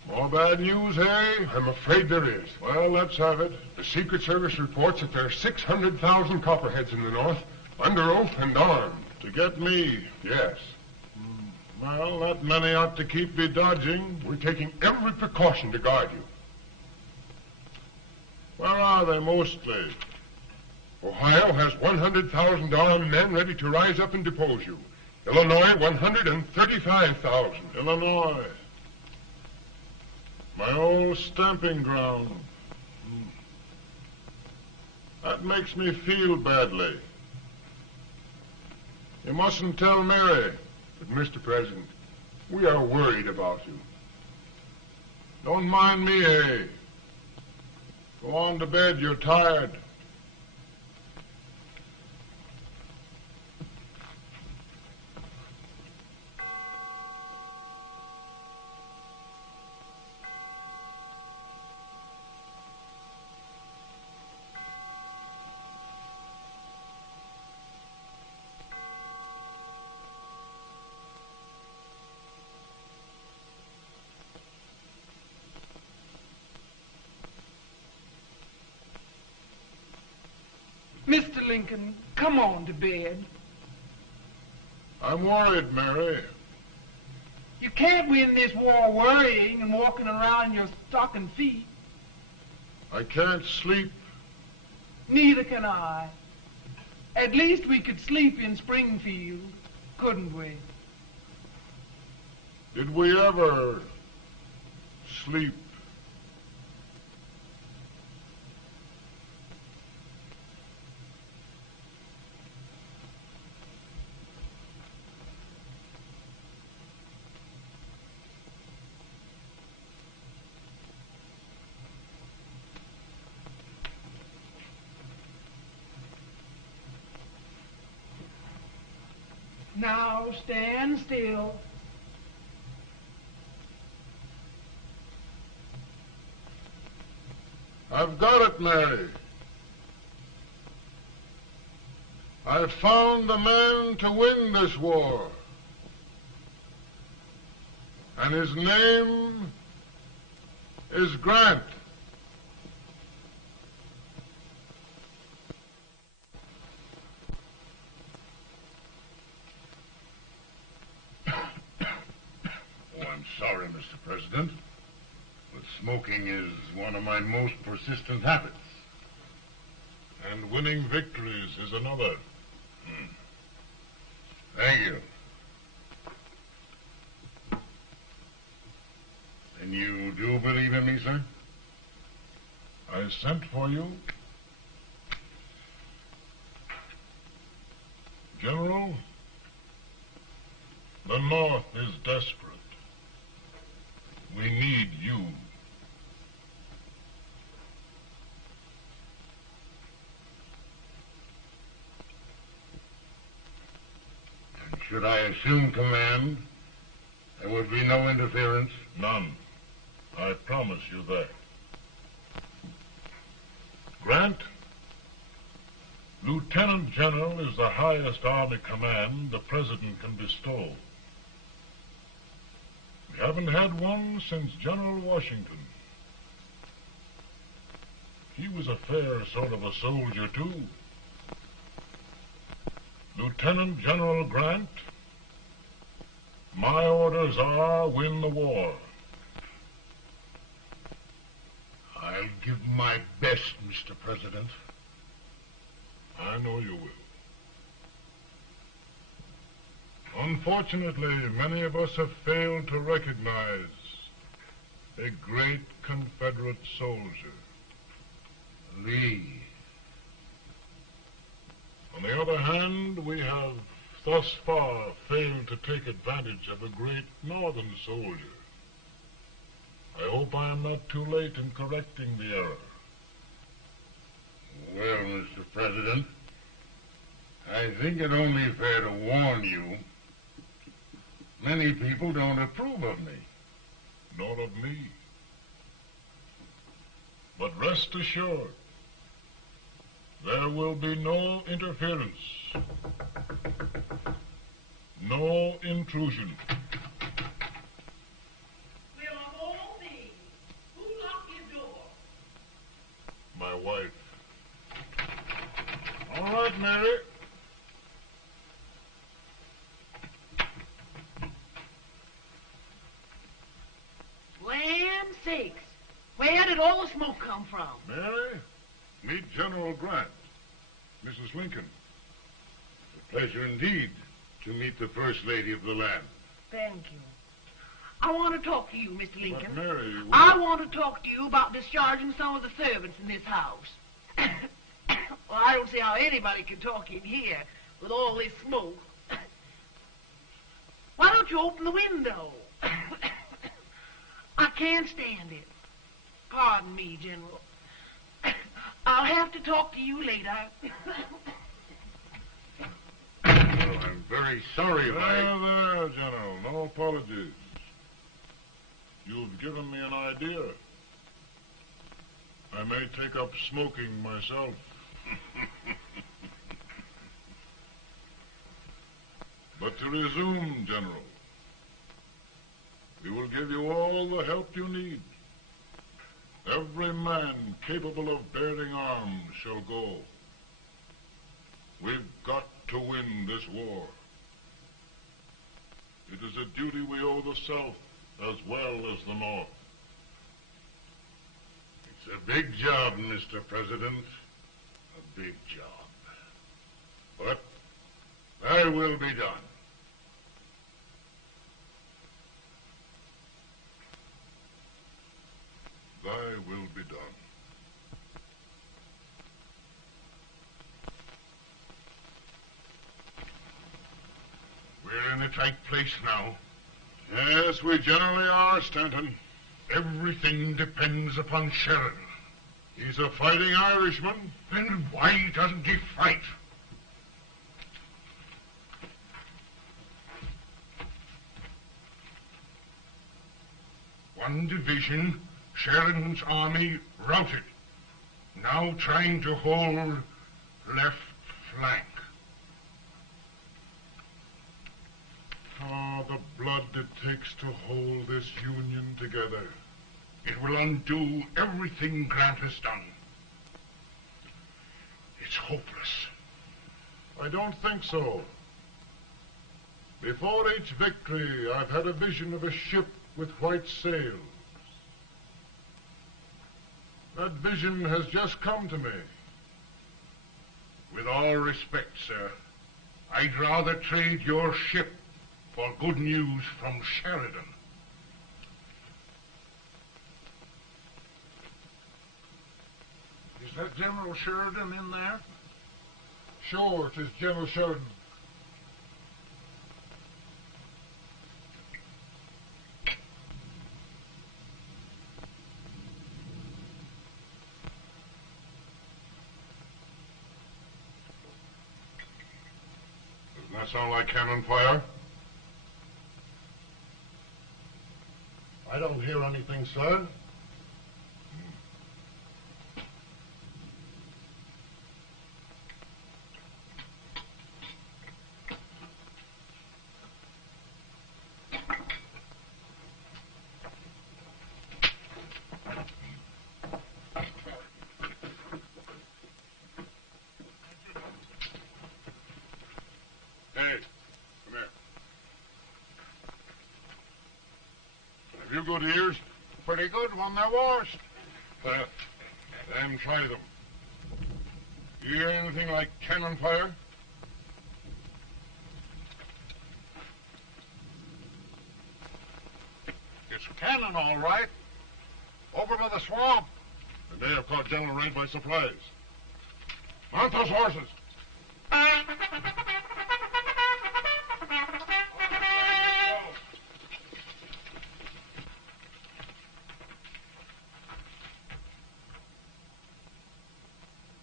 More bad news, hey? I'm afraid there is. Well, let's have it. The Secret Service reports that there are 600,000 copperheads in the North, under oath and armed. To get me? Yes. Well, that many ought to keep me dodging. We're taking every precaution to guard you. Where are they mostly? Ohio has 100,000 armed men ready to rise up and depose you. Illinois, 135,000. Illinois. My old stamping ground. That makes me feel badly. You mustn't tell Mary. But, Mr. President, we are worried about you. Don't mind me, eh? Go on to bed. You're tired. Mr. Lincoln, come on to bed. I'm worried, Mary. You can't win this war worrying and walking around in your stocking feet. I can't sleep. Neither can I. At least we could sleep in Springfield, couldn't we? Did we ever sleep? Now stand still. I've got it, Mary. I've found the man to win this war. And his name is Grant. Oh, I'm sorry, Mr. President, but smoking is one of my most persistent habits. And winning victories is another. Thank you. And you do believe in me, sir? I sent for you. General, the North is desperate. We need you. And should I assume command, there would be no interference? None. I promise you that. Grant, Lieutenant General is the highest Army command the President can bestow. We haven't had one since General Washington. He was a fair sort of a soldier, too. Lieutenant General Grant, my orders are win the war. I'll give my best, Mr. President. I know you will. Unfortunately, many of us have failed to recognize a great Confederate soldier, Lee. On the other hand, we have thus far failed to take advantage of a great Northern soldier. I hope I am not too late in correcting the error. Well, Mr. President, I think it only fair to warn you. Many people don't approve of me. Nor of me. But rest assured, there will be no interference, no intrusion. Well, of all things, who locked your door? My wife. All right, Mary. Land sakes, where did all the smoke come from? Mary, meet General Grant, Mrs. Lincoln. It's a pleasure indeed to meet the First Lady of the land. Thank you. I want to talk to you, Mr. Lincoln. But Mary, I want to talk to you about discharging some of the servants in this house. Well, I don't see how anybody can talk in here with all this smoke. Why don't you open the window? I can't stand it. Pardon me, General. I'll have to talk to you later. Well, I'm very sorry if there, General. No apologies. You've given me an idea. I may take up smoking myself. But to resume, General, we will give you all the help you need. Every man capable of bearing arms shall go. We've got to win this war. It is a duty we owe the South as well as the North. It's a big job, Mr. President. A big job. But thy will be done. Thy will be done. We're in a tight place now. Yes, we generally are, Stanton. Everything depends upon Sheridan. He's a fighting Irishman. Then why doesn't he fight? One division, Sheridan's army, routed. Now trying to hold left flank. Oh, the blood it takes to hold this Union together. It will undo everything Grant has done. It's hopeless. I don't think so. Before each victory, I've had a vision of a ship with white sails. That vision has just come to me. With all respect, sir, I'd rather trade your ship for good news from Sheridan. Is that General Sheridan in there? Sure, it is General Sheridan. Doesn't that sound like cannon fire? I don't hear anything, sir. Hey, come here. Have you good ears? Pretty good when they're washed. Then try them. You hear anything like cannon fire? It's cannon, all right. Over by the swamp. And they have caught General Wright by supplies. Mount those horses.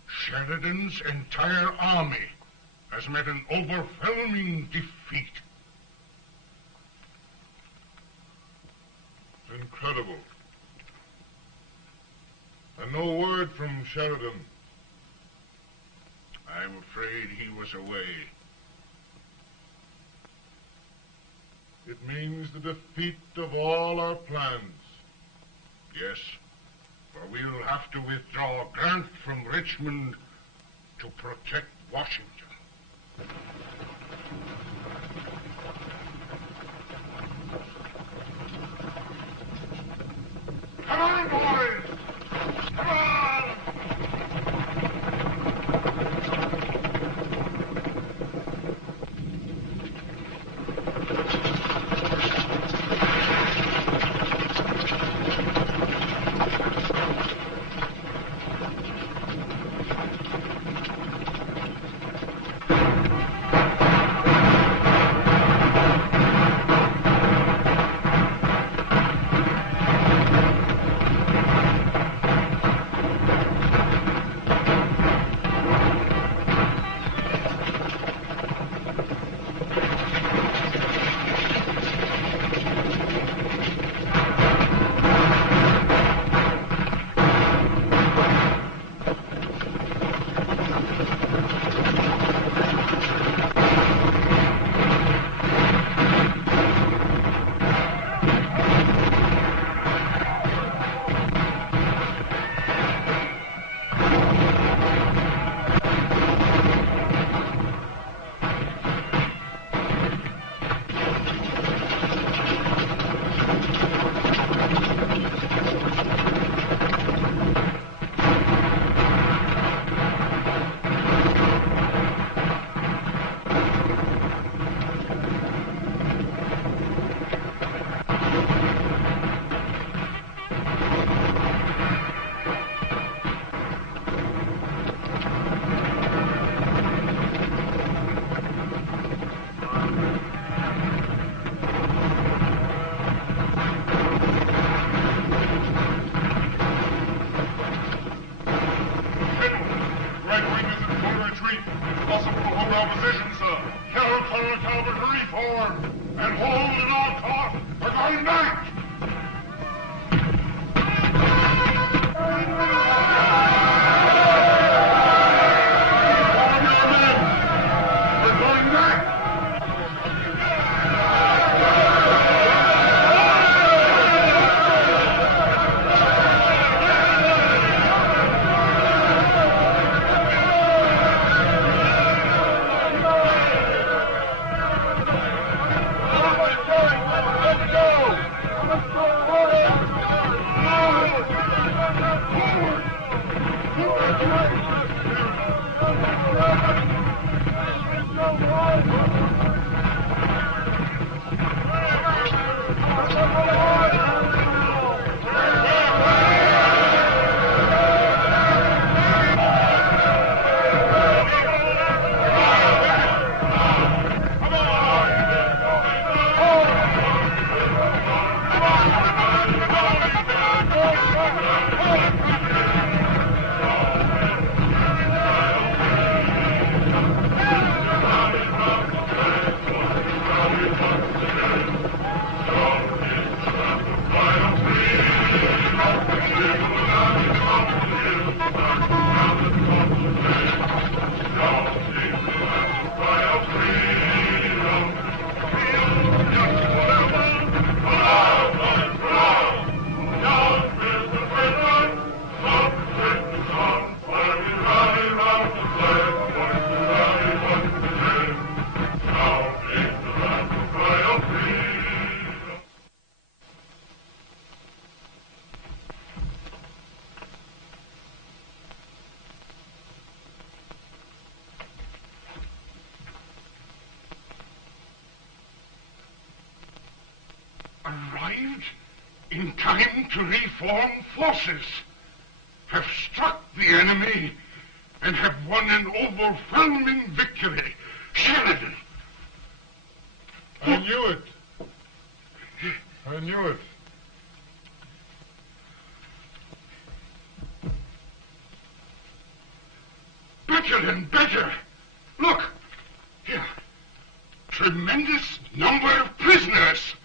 Sheridan's entire army has met an overwhelming defeat. Incredible. And no word from Sheridan. I'm afraid he was away. It means the defeat of all our plans. Yes, for we'll have to withdraw Grant from Richmond to protect Washington. Come on, boys! Come on! arrived in time to reform forces, have struck the enemy, and have won an overwhelming victory. Sheridan! I knew it. I knew it. Better and better. Look, here. Tremendous number of prisoners.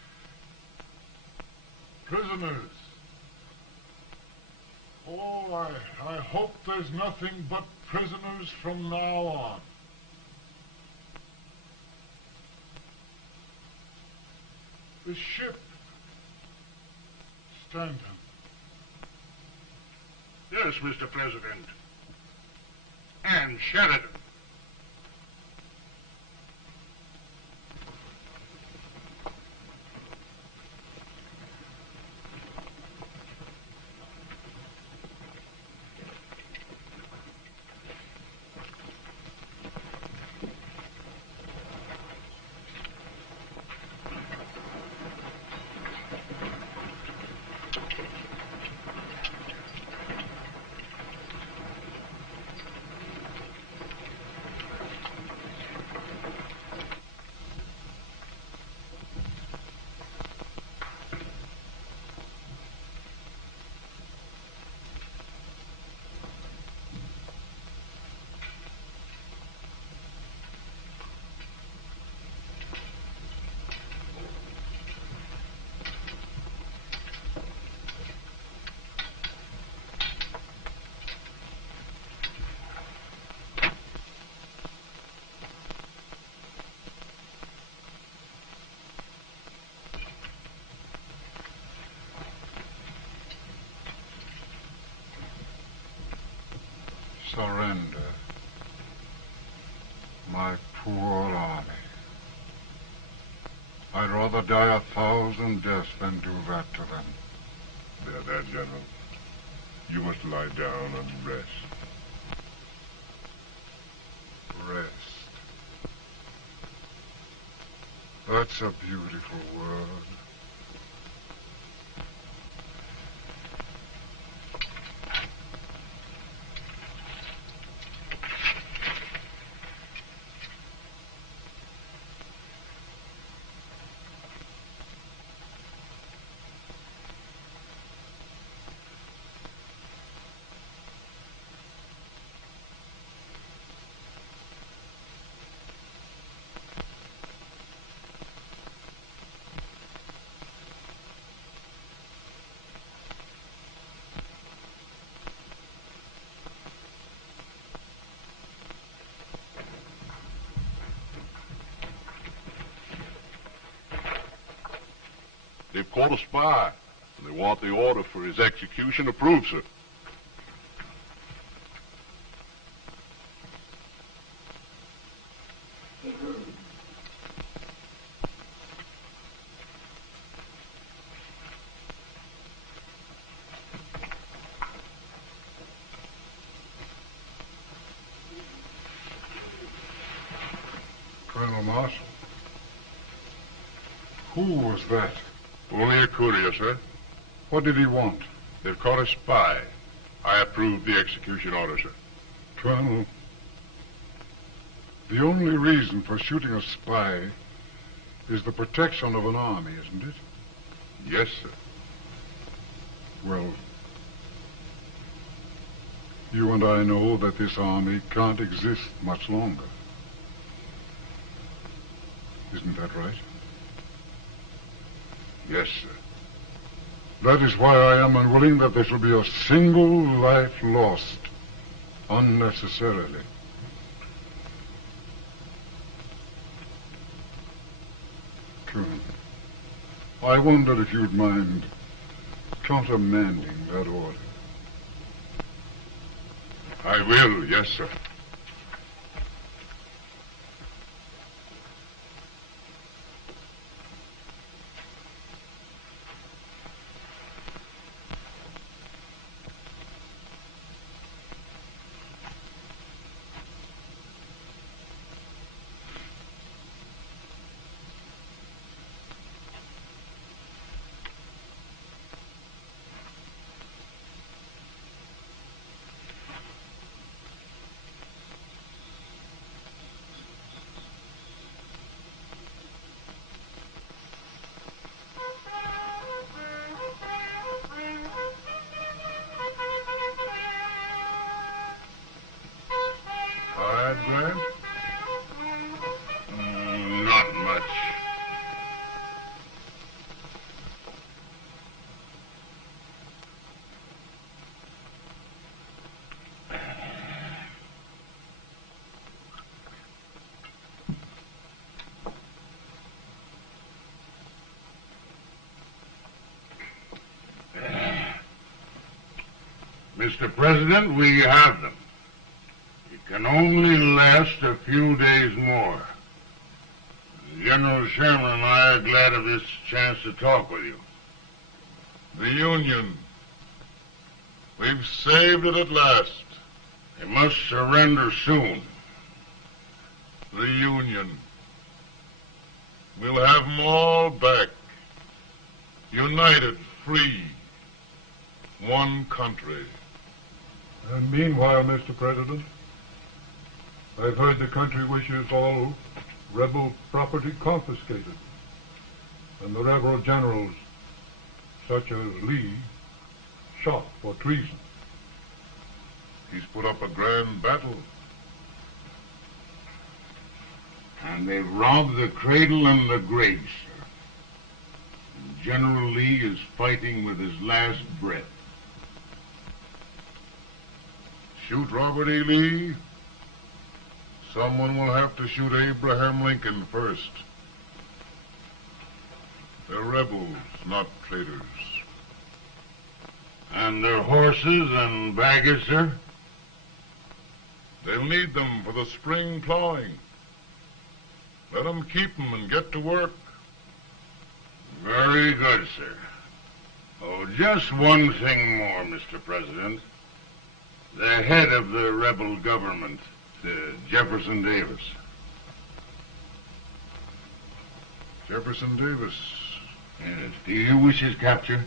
Prisoners. Oh, I hope there's nothing but prisoners from now on. The ship. Stanton. Yes, Mr. President. And Sheridan. Surrender. My poor army. I'd rather die 1,000 deaths than do that to them. There, General. You must lie down and rest. Rest. That's a beautiful word. They've caught a spy, and they want the order for his execution approved, sir. Colonel Marshall. Who was that? Only a courier, sir. What did he want? They've caught a spy. I approve the execution order, sir. Colonel, the only reason for shooting a spy is the protection of an army, isn't it? Yes, sir. Well, you and I know that this army can't exist much longer. Isn't that right? Yes, sir. That is why I am unwilling that there shall be a single life lost unnecessarily. Colonel, I wondered if you'd mind countermanding that order. I will, yes, sir. Mr. President, we have them. It can only last a few days more. General Sherman and I are glad of this chance to talk with you. The Union. We've saved it at last. They must surrender soon. The Union. We'll have them all back. United, free. One country. And meanwhile, Mr. President, I've heard the country wishes all rebel property confiscated, and the rebel generals, such as Lee, shot for treason. He's put up a grand battle. And they've robbed the cradle and the grave, sir. And General Lee is fighting with his last breath. Shoot Robert E. Lee? Someone will have to shoot Abraham Lincoln first. They're rebels, not traitors. And their horses and baggage, sir? They'll need them for the spring plowing. Let them keep them and get to work. Very good, sir. Oh, just one thing more, Mr. President. The head of the rebel government, Jefferson Davis. Jefferson Davis? Yes. Do you wish his capture?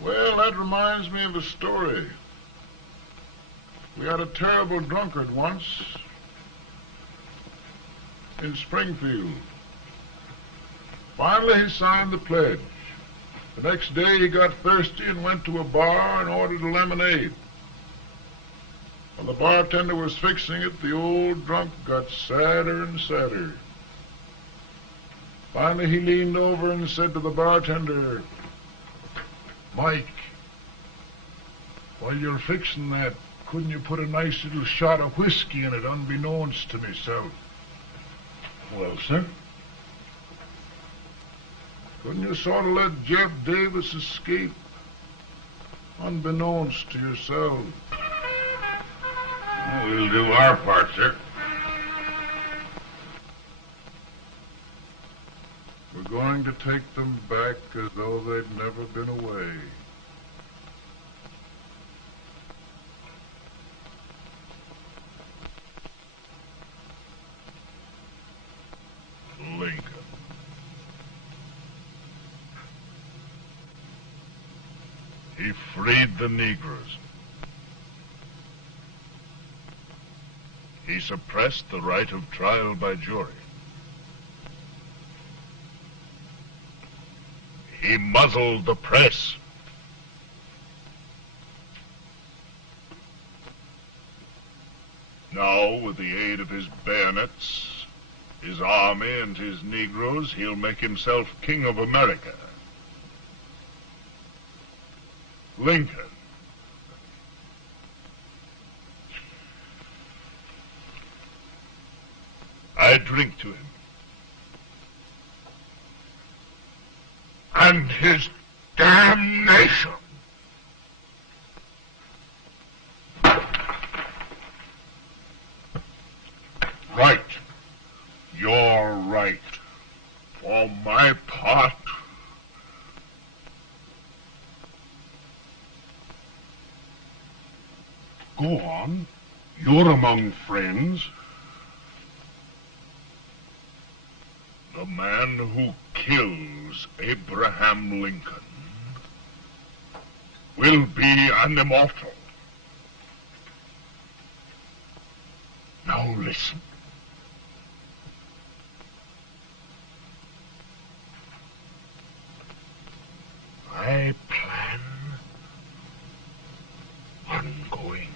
Well, that reminds me of a story. We had a terrible drunkard once in Springfield. Finally, he signed the pledge. The next day, he got thirsty and went to a bar and ordered a lemonade. While the bartender was fixing it, the old drunk got sadder and sadder. Finally, he leaned over and said to the bartender, "Mike, while you're fixing that, couldn't you put a nice little shot of whiskey in it, unbeknownst to myself?" Well, sir? Couldn't you sort of let Jeff Davis escape, unbeknownst to yourself? Well, we'll do our part, sir. We're going to take them back as though they'd never been away. Lincoln. He freed the Negroes. He suppressed the right of trial by jury. He muzzled the press. Now, with the aid of his bayonets, his army, and his Negroes, he'll make himself king of America. Lincoln. I drink to him. And his damnation. Right. You're right. For my part, go on. You're among friends. The man who kills Abraham Lincoln will be an immortal. Now listen. I plan on going.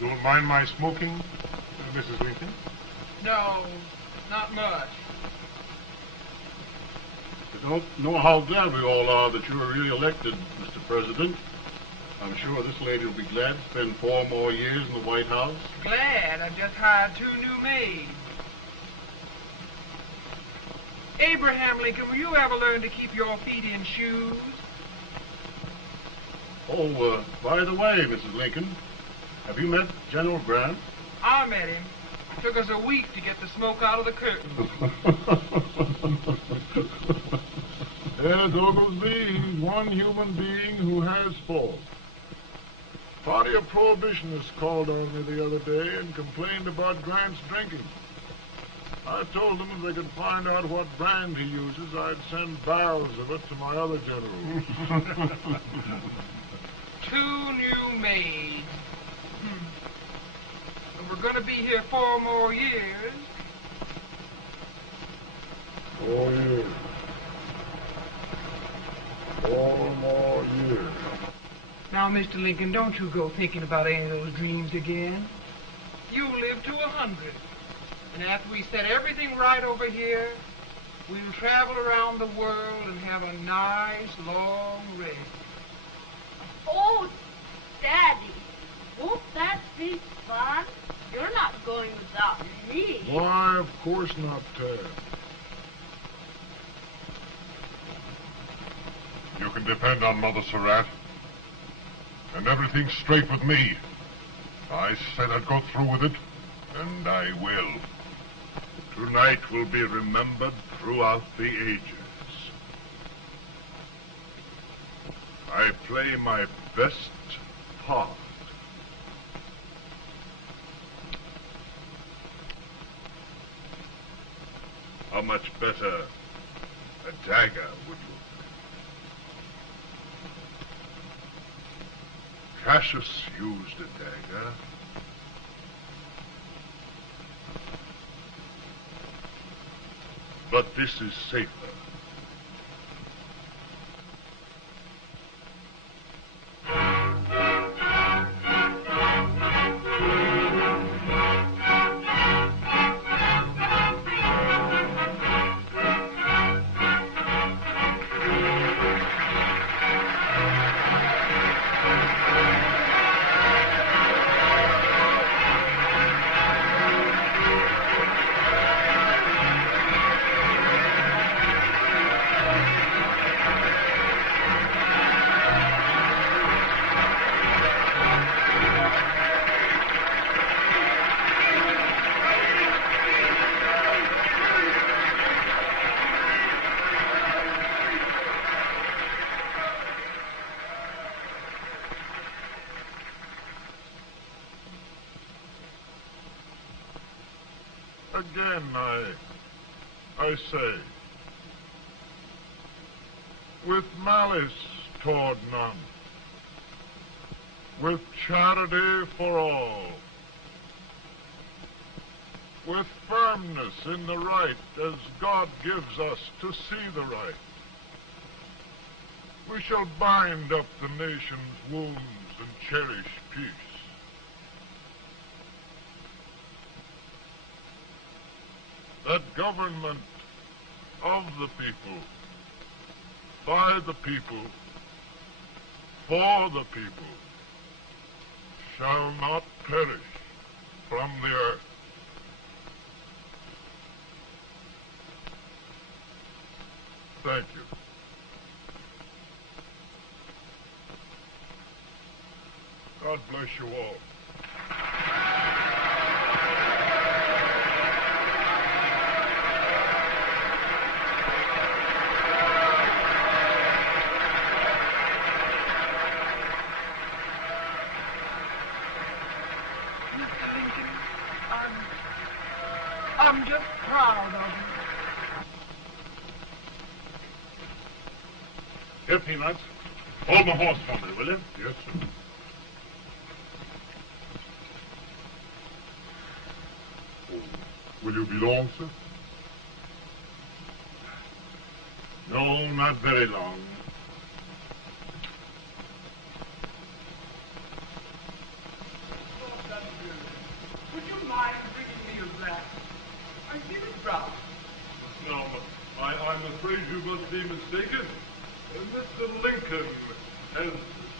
Don't mind my smoking, Mrs. Lincoln? No, not much. You don't know how glad we all are that you were really elected, Mr. President. I'm sure this lady will be glad to spend 4 more years in the White House. Glad. I've just hired 2 new maids. Abraham Lincoln, will you ever learn to keep your feet in shoes? Oh, by the way, Mrs. Lincoln, have you met General Grant? I met him. It took us a week to get the smoke out of the curtains. Yes, Oglesby, he's one human being who has faults. Party of Prohibitionists called on me the other day and complained about Grant's drinking. I told them if they could find out what brand he uses, I'd send barrels of it to my other generals. 2 new maids. And we're going to be here 4 more years. 4 years. 4 more years. Now, Mr. Lincoln, don't you go thinking about any of those dreams again. You live to 100. And after we set everything right over here, we'll travel around the world and have a nice, long rest. Oh, Daddy, won't that be fun? You're not going without me. Why, of course not, Ted. You can depend on Mother Surratt. And everything's straight with me. I said I'd go through with it, and I will. Tonight will be remembered throughout the ages. I play my best part. How much better a dagger would look? Cassius used a dagger. But this is safer. Again, I say, with malice toward none, with charity for all, with firmness in the right as God gives us to see the right, we shall bind up the nation's wounds and cherish peace. That government of the people, by the people, for the people, shall not perish from the earth. Thank you. God bless you all. I'm just proud of you. Here, Peanuts. Hold my horse for me, will you? Yes, sir. Oh, will you be long, sir? No, not very long. Would you mind bringing me a glass? I'm feeling proud. No, I'm afraid you must be mistaken. Mr. Lincoln has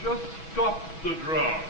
just stopped the drum.